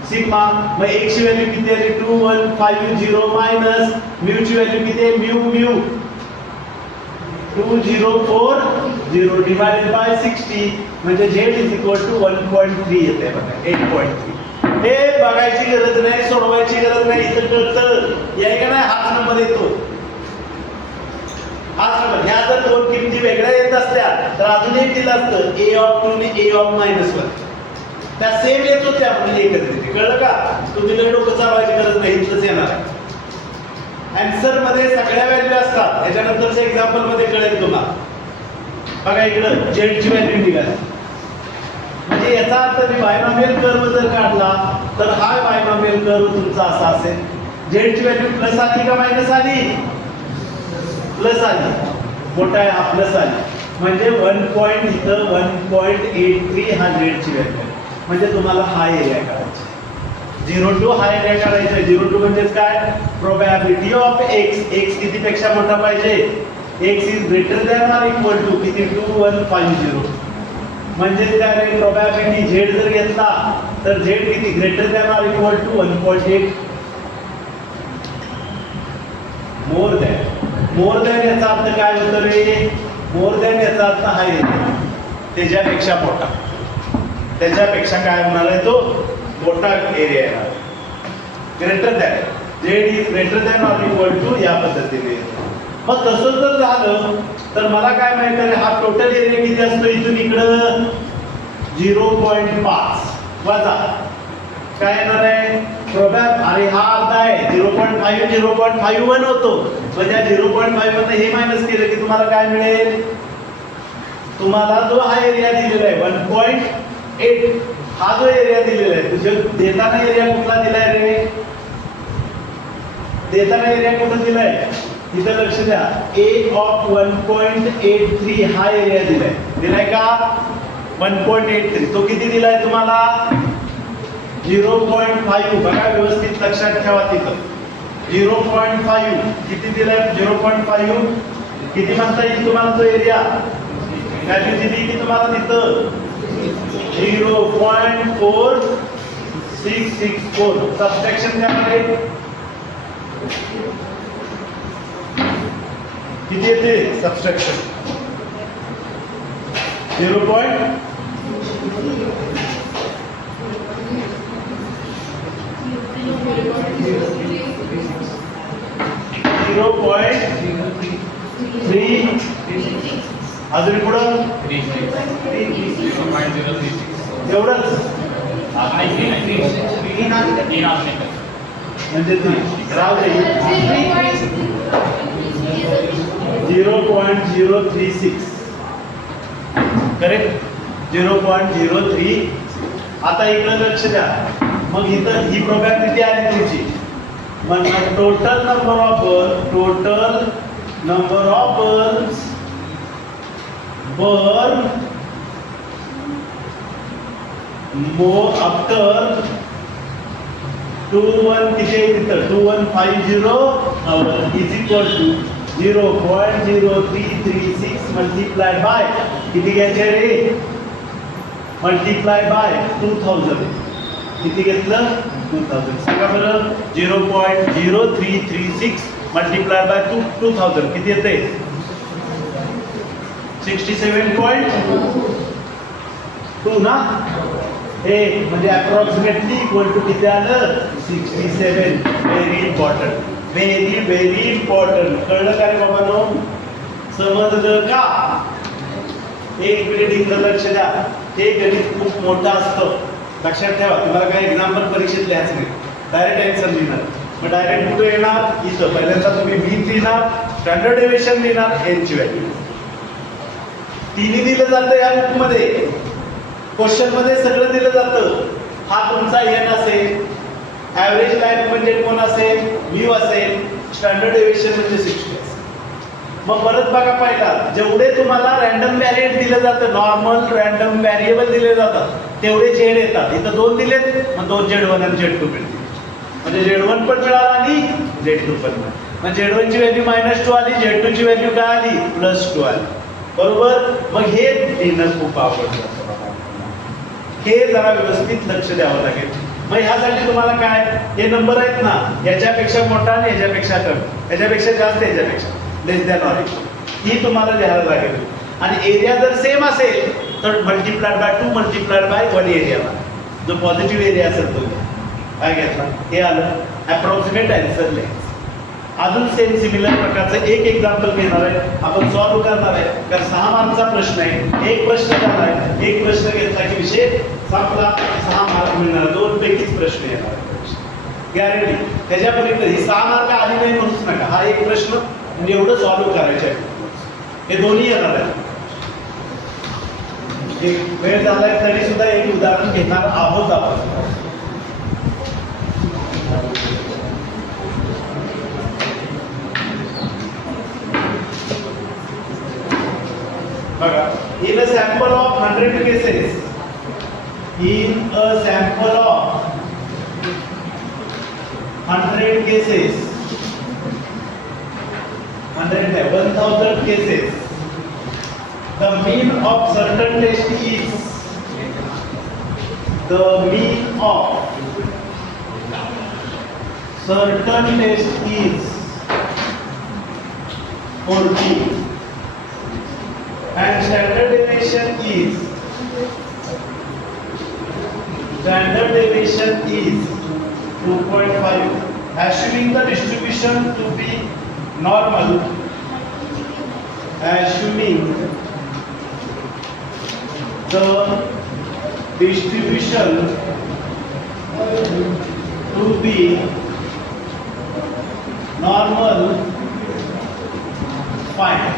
sigma. मग एक्सची व्हॅल्यू किती आहे? 2150 मायनस म्यूची व्हॅल्यू किती आहे? म्यू 2040 डिवाइडेड बाय 60 म्हणजे z इज इक्वल टू 1.3 येते बघा. 8.3. हे बघायची गरज नाही, सोडवायची गरज नाही. इथं कळतं या का नाही. हाच नंबर येतो. हाच नंबर. ह्या जर दोन किमती वेगळ्या येत असत्या तर अजून एक दिलं असतं a(2) आणि a(-1). त्या सेम येत होत्या म्हणजे एकच येते. कळलं का? तुम्ही लय डोकं चालवायची गरज नाही. इथंच येणार आहे. आन्सर मध्ये सगळ्या व्हॅल्यू असतात. याच्यानंतरच्या एक्झाम्पल मध्ये कळेल तुम्हाला. बघा इकडं झेडची व्हॅल्यू निघाली. म्हणजे याचा अर्थ मी बायनॉमियल कर्व जर काढला तर हा बायनॉमियल कर्व तुमचा असा असेल. झेडची व्हॅल्यू प्लस आली का मायनस आली? प्लस आली. मोठा आहे हा प्लस आली. म्हणजे 1.83 हा झेडची व्हॅल्यू. म्हणजे तुम्हाला हा एरिया काढायचा. 0 to हा एरिया काढायचा. 0 to म्हणजे काय? Probability of x. एक्स किती पेक्षा मोठा पाहिजे? X is greater than or equal to किती? 2150 म्हणजे काय रे? प्रोबॅबिलिटी झेड जर घेतला तर झेड किती? Greater than or equal to 1.8. More than. More than याचा अर्थ काय होतं रे? मोर दॅन याचा अर्थ हा एरिया त्याच्यापेक्षा मोठा. त्याच्यापेक्षा काय होणार आहे? तो मोठा एरिया आहे. Greater than. Z is greater than or equal to या पद्धतीने. मग तसं जर झालं तर मला काय माहिती आहे? हा टोटल एरिया किती असतो? इथून इकडं 0.5 वजा काय येणार आहे? अरे हा अर्धा आहे. 0.5 0.51 होतो. म्हणजे 0.5 मध्ये हे मायनस केलं की तुम्हाला काय मिळेल? तुम्हाला जो हा एरिया दिलेला आहे 1.8 हा जो एरिया दिलेला आहे तुझ्या देताना एरिया कुठला दिलाय रे? देताना एरिया कुठला दिलाय? इथं लक्ष द्या. a of 1.83 हा एरिया दिलाय का? 1.83. तो किती दिलाय तुम्हाला? 0.5. बघा व्यवस्थित लक्षात ठेवा. तिथं 0.5 किती दिलाय? 0.5 किती म्हणता येईल तुम्हाला तो एरिया? व्हॅल्यू दिली की तुम्हाला तिथं 0.4664. सबट्रॅक्शन त्यामध्ये किती येते? सबट्रॅक्शन 0.36 अजून पुढं एवढंच म्हणजे राव 0.036 करेक्ट. 0.03. आता इकडे लक्ष द्या. मग इथं ही प्रोबॅबिलिटी आली तुमची. मग total number of bulbs burn more after 2150 hours is equal to 0.0336 multiplied by किती घ्यायचे रे? multiplied by 2000. किती घेतलं? 2000. सांगा बरं. 0.0336 मल्टिप्लाय बाय 2000 किती येते 67.2 ना हे म्हणजे अप्रॉक्सिमेटली इक्वल टू किती आलं 67. व्हेरी इम्पॉर्टंट कळलं का रे बाबांनो समजलं का एक मिनिट इकडं लक्ष द्या हे गणित खूप मोठं असतं लक्षात ठेवा तुम्हाला काही एक्झाम्पल परीक्षेत लिहायचं नाही डायरेक्ट आन्सर लिहिणार मग डायरेक्ट कुठे येणार इथं पहिल्यांदा तुम्ही v लिहिणार स्टँडर्ड डेव्हिएशन लिहिणार एनची व्हॅल्यू तिन्ही दिलं जातं या बुकमध्ये क्वेश्चन मध्ये सगळं दिलं जातं हा तुमचा एन असेल ॲव्हरेज लाईन म्हणजे कोण असेल म्यू असेल स्टँडर्ड डेव्हिएशन म्हणजे 60 असेल मग परत बघा पहिला जेवढे तुम्हाला रँडम व्हॅरिएट दिलं जातं नॉर्मल रँडम व्हॅरिएबल दिले जातात तेवढे झेड येतात इथं 2 दिलेत मग 2 Z1 आणि Z2 मिळतील म्हणजे Z1 पण मिळाला आणि Z2 पण मिळाला मग Z1 ची व्हॅल्यू -2 आली Z2 ची व्हॅल्यू काय आली +2 आली बरोबर मग हे देणं खूप आवडतं हे जरा व्यवस्थित लक्ष द्यावं लागेल मग ह्यासाठी तुम्हाला काय हे नंबर आहेत ना याच्यापेक्षा मोठा आणि याच्यापेक्षा कमी याच्यापेक्षा जास्त याच्यापेक्षा लेस दॅन ऑर ही तुम्हाला लिहायला लागेल आणि एरिया जर सेम असेल तर मल्टिप्लाइड बाय 2 मल्टिप्लाइड बाय 1 एरियाला जो पॉझिटिव्ह एरिया असेल तो काय घेतला हे आलं अप्रॉक्सिमेट आन्सर लिहायचं अजून सेम सिमिलर प्रकारचं एक एक्झाम्पल घेणार आहे आपण सॉल्व्ह करणार आहे कारण 6 मार्कचा प्रश्न आहे एक प्रश्न झाला आहे एक प्रश्न घेतला की विषय संपला 6 मार्क मिळणार 2 पैकीच प्रश्न येणार गॅरंटी त्याच्या पलीकडे ही 6 मार्क आली नाही म्हणूच नका हा एक प्रश्न म्हणजे एवढं सॉल्व्ह करायचं आहे हे दोन्ही येणार आहे एक वेळ झालाय तरी सुद्धा एक उदाहरण घेणार आहोत आपण in a sample of 100 cases in a sample of 100 cases 1000 cases the mean of certain test is the mean of certain test is 40 and standard deviation is 2.5 assuming the distribution to be normal assuming the distribution to be normal fine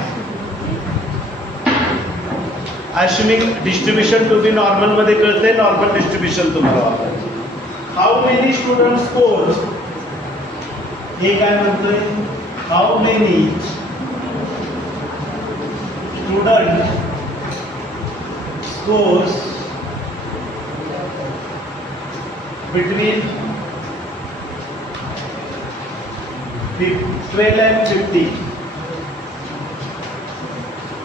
assuming distribution to be normal मध्ये कळते normal distribution तुम्हाला वापरायचं how many student scores हे काय म्हणतोय how many student scores between 12 and 50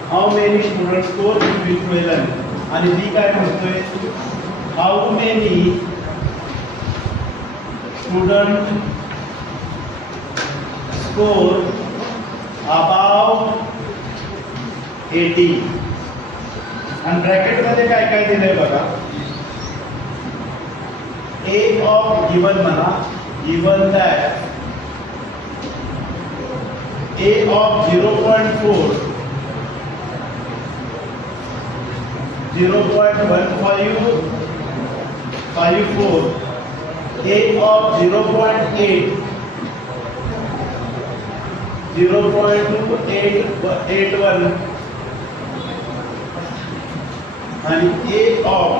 how many student score between 12 आणि बी काय म्हणतोय how many student score above 80 आणि ब्रॅकेट मध्ये काय काय दिलंय बघा ए ऑफ गिवन म्हणा given that A of 0.4 0.1554 A of 0.8 0.281 आणि A of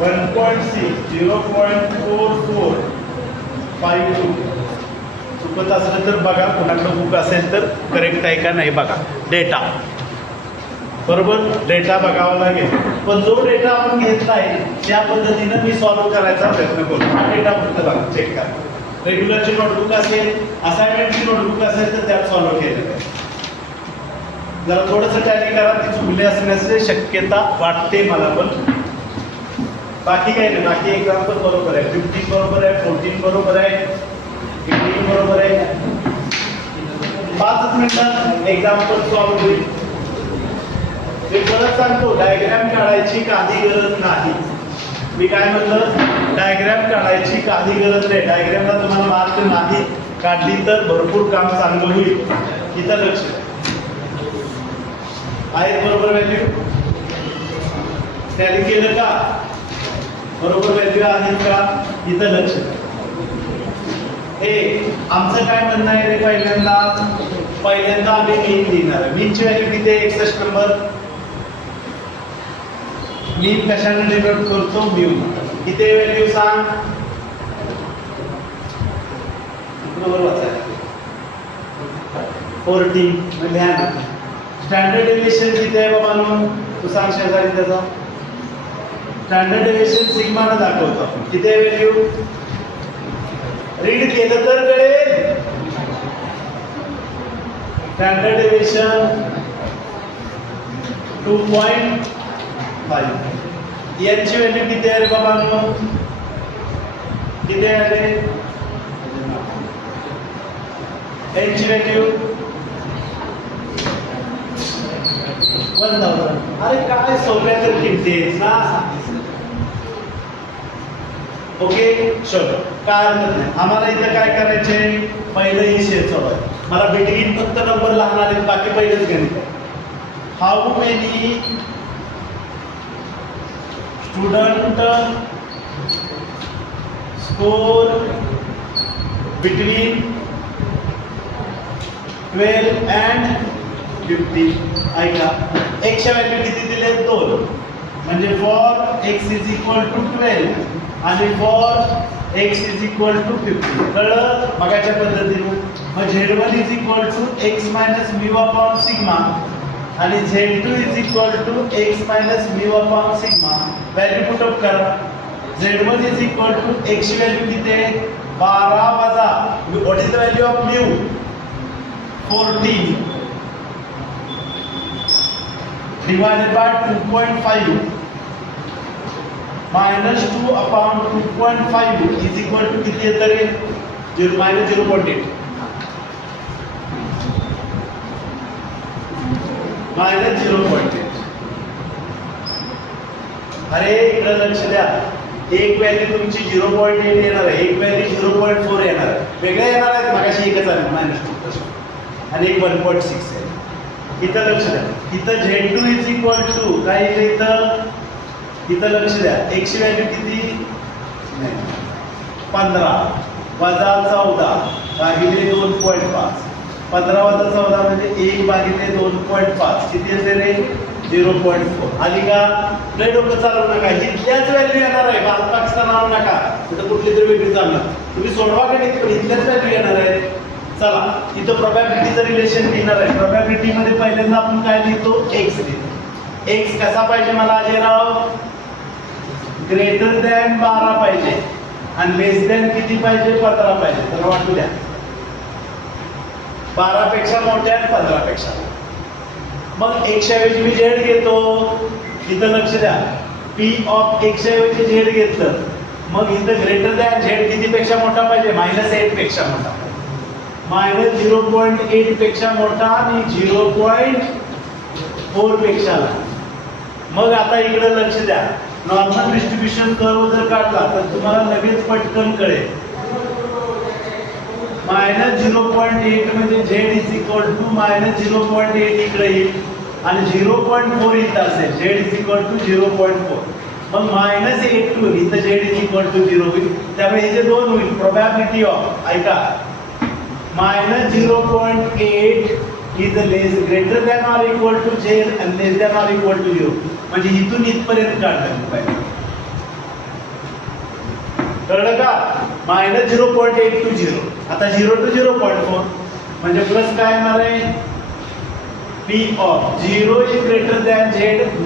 1.6 0.4452 चुकत असलं तर बघा कोणाकडे बुक असेल तर करेक्ट आहे का नाही बघा डेटा बरोबर डेटा बघावा लागेल पण जो डेटा आपण घेतला आहे त्या पद्धतीनं मी सॉल्व्ह करायचा प्रयत्न करतो हा डेटा फक्त बघा चेक करा रेग्युलरची नोटबुक असेल असाइनमेंटची नोटबुक असेल तर त्यात सॉल्व्ह केलं आहे जरा थोडंसं टॅली करा ती चुकले असण्याची शक्यता वाटते मला पण बाकी काही नाही बाकी एक्झाम्पल बरोबर आहे 15 बरोबर आहे 14 बरोबर आहे 18 बरोबर आहे मिनिटात एक्झाम्पल सॉल्व्ह होईल. मी परत सांगतो, डायग्राम काढायची काही गरज नाही. मी काय म्हणलं, डायग्राम काढायची काही गरज नाही. डायग्रामला तुम्हाला मार्क नाही काढली तर भरपूर काम चांगलं होईल. इथं लक्ष आहेत बरोबर व्हॅल्यू टॅली केलं का, बरोबर व्हॅल्यू आहेत का, इथं लक्ष. हे आमचं काय म्हणणं आहे रे, पहिल्यांदा आम्ही मीन लिहिणार आहे. मीनची व्हॅल्यू किती आहे, 61 नंबर. मीन कशाने डिनोट करतो, म्यू. किती व्हॅल्यू सांग, बरोबर वाचायला 40 म्हणजे स्टँडर्ड डेव्हिएशन किती आहे बाबांनो, तू सांग शेजारी त्याचा. स्टँडर्ड डेव्हिएशन सिग्माने दाखवतो आपण. किती आहे व्हॅल्यू, रीड केलं तर कळेल. Standard deviation 2.5. यांची व्हॅल्यू किती आहे बाबांनो, किती आहे, यांची व्हॅल्यू 1000. अरे काय सोप्या तर किमती आहेत ना. ओके चलो, काय हरकत नाही. आम्हाला इथं काय करायचंय, पहिलं ही शेअर चालू आहे. मला बिटवीन फक्त नंबर लहान आले, बाकी पहिलंच गणित आहे. How many student score between 12 and 50. ऐका, एक्सच्या व्हॅल्यू किती दिले, 2. म्हणजे for x is equal to 12 आणि for x is equal to 50. कळलं मगाच्या पद्धतीने. मग Z1 is equal to x minus mu upon sigma आणि Z2 is equal to x minus mu upon sigma. Value put up करा. Z1 is equal to x value किती आहे, 12 वजा what is the value of mu, 14 divided by 2.5 minus 2 upon 2.5 is equal to किती येतं रे, minus 0.8 minus 0.8. अरे इकडे लक्ष द्या, एक व्हॅल्यू तुमची 0.8 येणार आहे, एक व्हॅल्यू 0.4 येणार आहे. वेगळ्या येणार आहेत, मगाशी एकच आली -2 आणि एक 1.6 आहे. इथं लक्ष द्या, इथं Z2 इज इक्वल टू काय येतं, इथं लक्ष द्या, x ची व्हॅल्यू किती, 15 वजा 14 भागिले 2.5. 15 वजा 14 म्हणजे 1 भागिले 2.5 किती येते रे, 0.4. आली का. लय डोकं चालवू नका, इथल्याच व्हॅल्यू येणार आहे, बालपाकचा नाव नका, कुठं कुठली तरी वेगळी चालणार. तुम्ही सोडवा का नाही, पण इथल्याच व्हॅल्यू येणार आहे. चला इथं प्रोबॅबिलिटीचं रिलेशन लिहिणार आहे. प्रोबॅबिलिटी मध्ये पहिल्यांदा आपण काय लिहितो, एक्स लिहितो. एक्स कसा पाहिजे मला अजयराव, ग्रेटर दॅन 12 पाहिजे आणि लेस दॅन किती पाहिजे, 15 पाहिजे. तर वाटू द्या, 12 पेक्षा मोठ्या आणि 15 पेक्षा. मग एक्स ऐवजी मी झेड घेतो. इथं लक्ष द्या, पी ऑफ एक्स ऐवजी झेड घेतलं, मग इथं ग्रेटर दॅन झेड किती पेक्षा मोठा पाहिजे, -8 पेक्षा मोठा. -0.8 पेक्षा मोठा आणि 0.4 पेक्षा लहान. मग आता इकडे लक्ष द्या, नॉर्मल डिस्ट्रीब्युशन कर्व जर काढला तर तुम्हाला लगेच पटकन कळेल. -0.8 म्हणजे z इज इक्वल टू -0.8 इकडे येईल आणि 0.4 इथं असेल, z इज इक्वल टू 0.4. मग -8 टू इथं z इज इक्वल टू 0 होईल. त्यामुळे हे जे दोन होईल, प्रोबॅबिलिटी ऑफ, ऐका, -0.8 is less greater than or equal to z and less than or equal to 0. म्हणजे इथून इथपर्यंत काढलं पाहिजे. कळलं का, -0.8 to 0. आता 0 to 0.4 म्हणजे प्लस काय येणार आहे, p of 0 is greater than z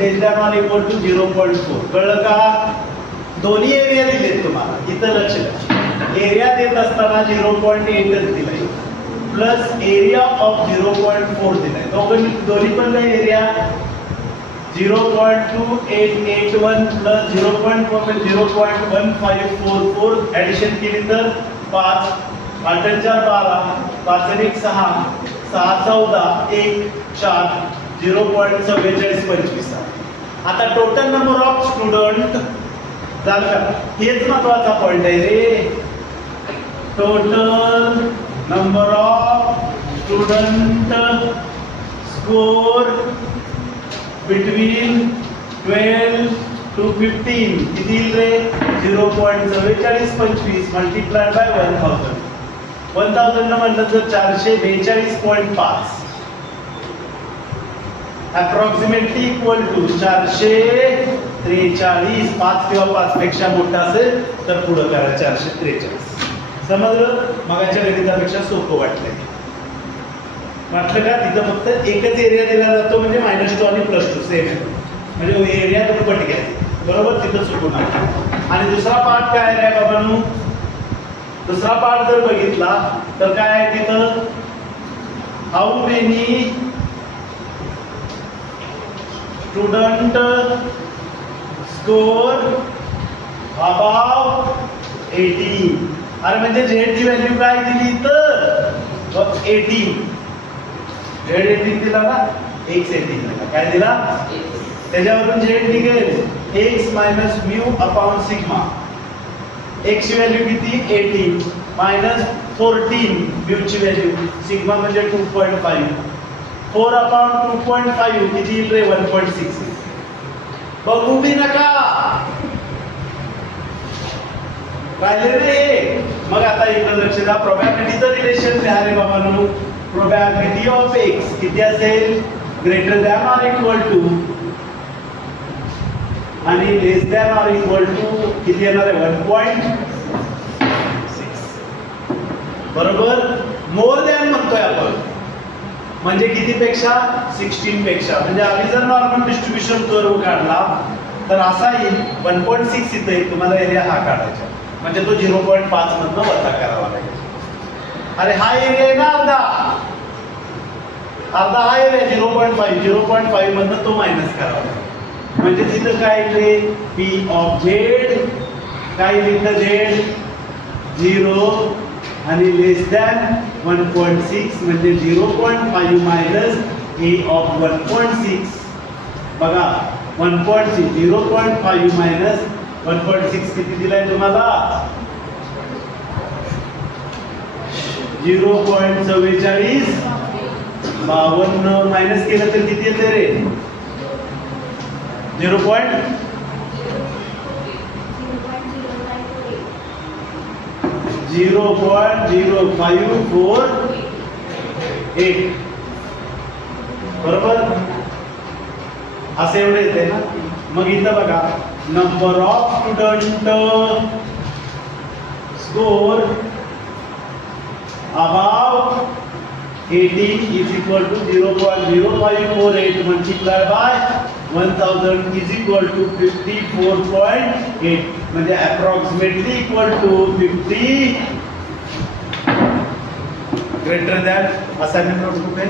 less than or equal to 0.4. कळलं का. दोन्ही एरिया दिलेत तुम्हाला, इथं लक्ष द्या. एरिया देत असताना 0.8 दिलाय प्लस एरिया ऑफ 0.4 दिलाय. दोन्ही पण एरिया 0.2881 प्लस 0.4 म्हणजे 0.1544. ऍडिशन केली तर 5 8 4 12 5 1 6 6 14 1 4 0.4425. आता टोटल नंबर ऑफ स्टुडंट झालं का? हेच महत्वाचा पॉइंट आहे रे. Total number of student score between 12 to 15 किती येईल रे? 0.4425 मल्टिप्लाइड बाय 1000. 1000 न म्हटलं तर 442.5 अप्रॉक्सिमेटली इक्वल टू 443. 5 किंवा 5 पेक्षा मोठा असेल तर पुढं करा 443. समजलं? मगाच्या गणितापेक्षा सोपं वाटलंय. वाटलं का? तिथं फक्त एकच एरिया दिला जातो म्हणजे -2 आणि +2 सेम आहे. म्हणजे एरिया दुप्पट घ्यायची. बरोबर? तिथं चुकून आहे. आणि दुसरा पार्ट काय आहे बाबांनो? दुसरा पार्ट जर बघितला तर काय आहे तिथं? How many student score above 18. अरे म्हणजे झेडची व्हॅल्यू काय दिली तर 18. झेड 18 दिला ना, x 18 दिला. काय दिला? त्याच्यावरून झेड निघेल x minus mu upon sigma. x ची व्हॅल्यू किती? 18 मायनस 14 म्यू ची व्हॅल्यू सिग्मा म्हणजे 2.5. 4 अपॉन 2.5 किती येईल रे? 1.6. बघू बी नका राहिले रे. मग आता इकडे लक्ष द्या. प्रोबॅबिलिटीचं रिलेशन लिहा रे बाबांनो. प्रोबॅबिलिटी ऑफ x किती असेल? Greater than or equal to आणि less than or equal to किती येणार आहे? 1.6. बरोबर? मोर दॅन म्हणतोय आपण म्हणजे किती पेक्षा? 16 पेक्षा. म्हणजे आम्ही जर नॉर्मल डिस्ट्रीब्युशन कर्व काढला तर असा येईल 1.6 इथे येईल. तुम्हाला एरिया हा काढायचा म्हणजे तो 0.5 मधनं वजा करावा लागेल. अरे हा एरिया आहे ना अर्धा हा एरिया 0.5 मधनं तो मायनस करावा लागेल. म्हणजे तिथं काय येईल? पी ऑफ झेड काय लिहिलं? झेड 0 आणि लेस दॅन 1.6 म्हणजे 0.5 मायनस ए ऑफ 1.6. बघा 1.6 0.5 मायनस 1.6 किती दिलाय तुम्हाला? 0.44. 52 मायनस केलं तर किती येते रे? 0.0548. बरोबर? असं एवढं येते ना. मग इथं बघा number of student score above 18 is equal to 0.0548 multiplied by 1000 is equal to 54.8 म्हणजे approximately equal to 50 greater than. Assignment notebook आहे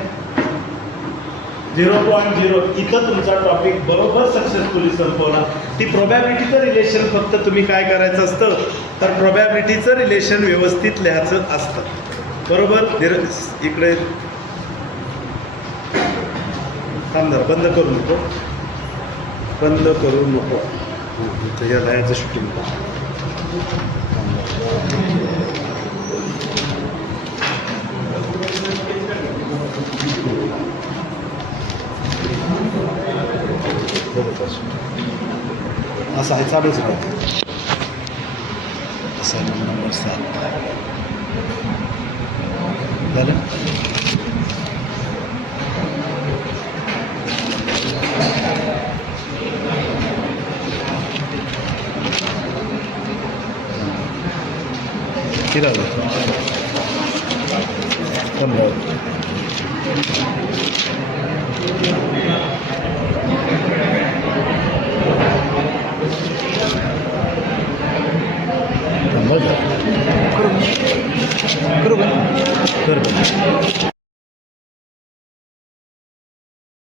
0.0. इथं तुमचा टॉपिक बरोबर सक्सेसफुली संपवला. ती प्रोबॅबिलिटीचं रिलेशन फक्त तुम्ही काय करायचं असतं तर प्रोबॅबिलिटीचं रिलेशन व्यवस्थित लिहायचं असतं. बरोबर? इकडे थांब जरा. बंद करू नको. या लायचं शूटिंग असं आहे. चालूच राहतं. असाइनमेंट नंबर 7 झालं. किती राहिलं? 15.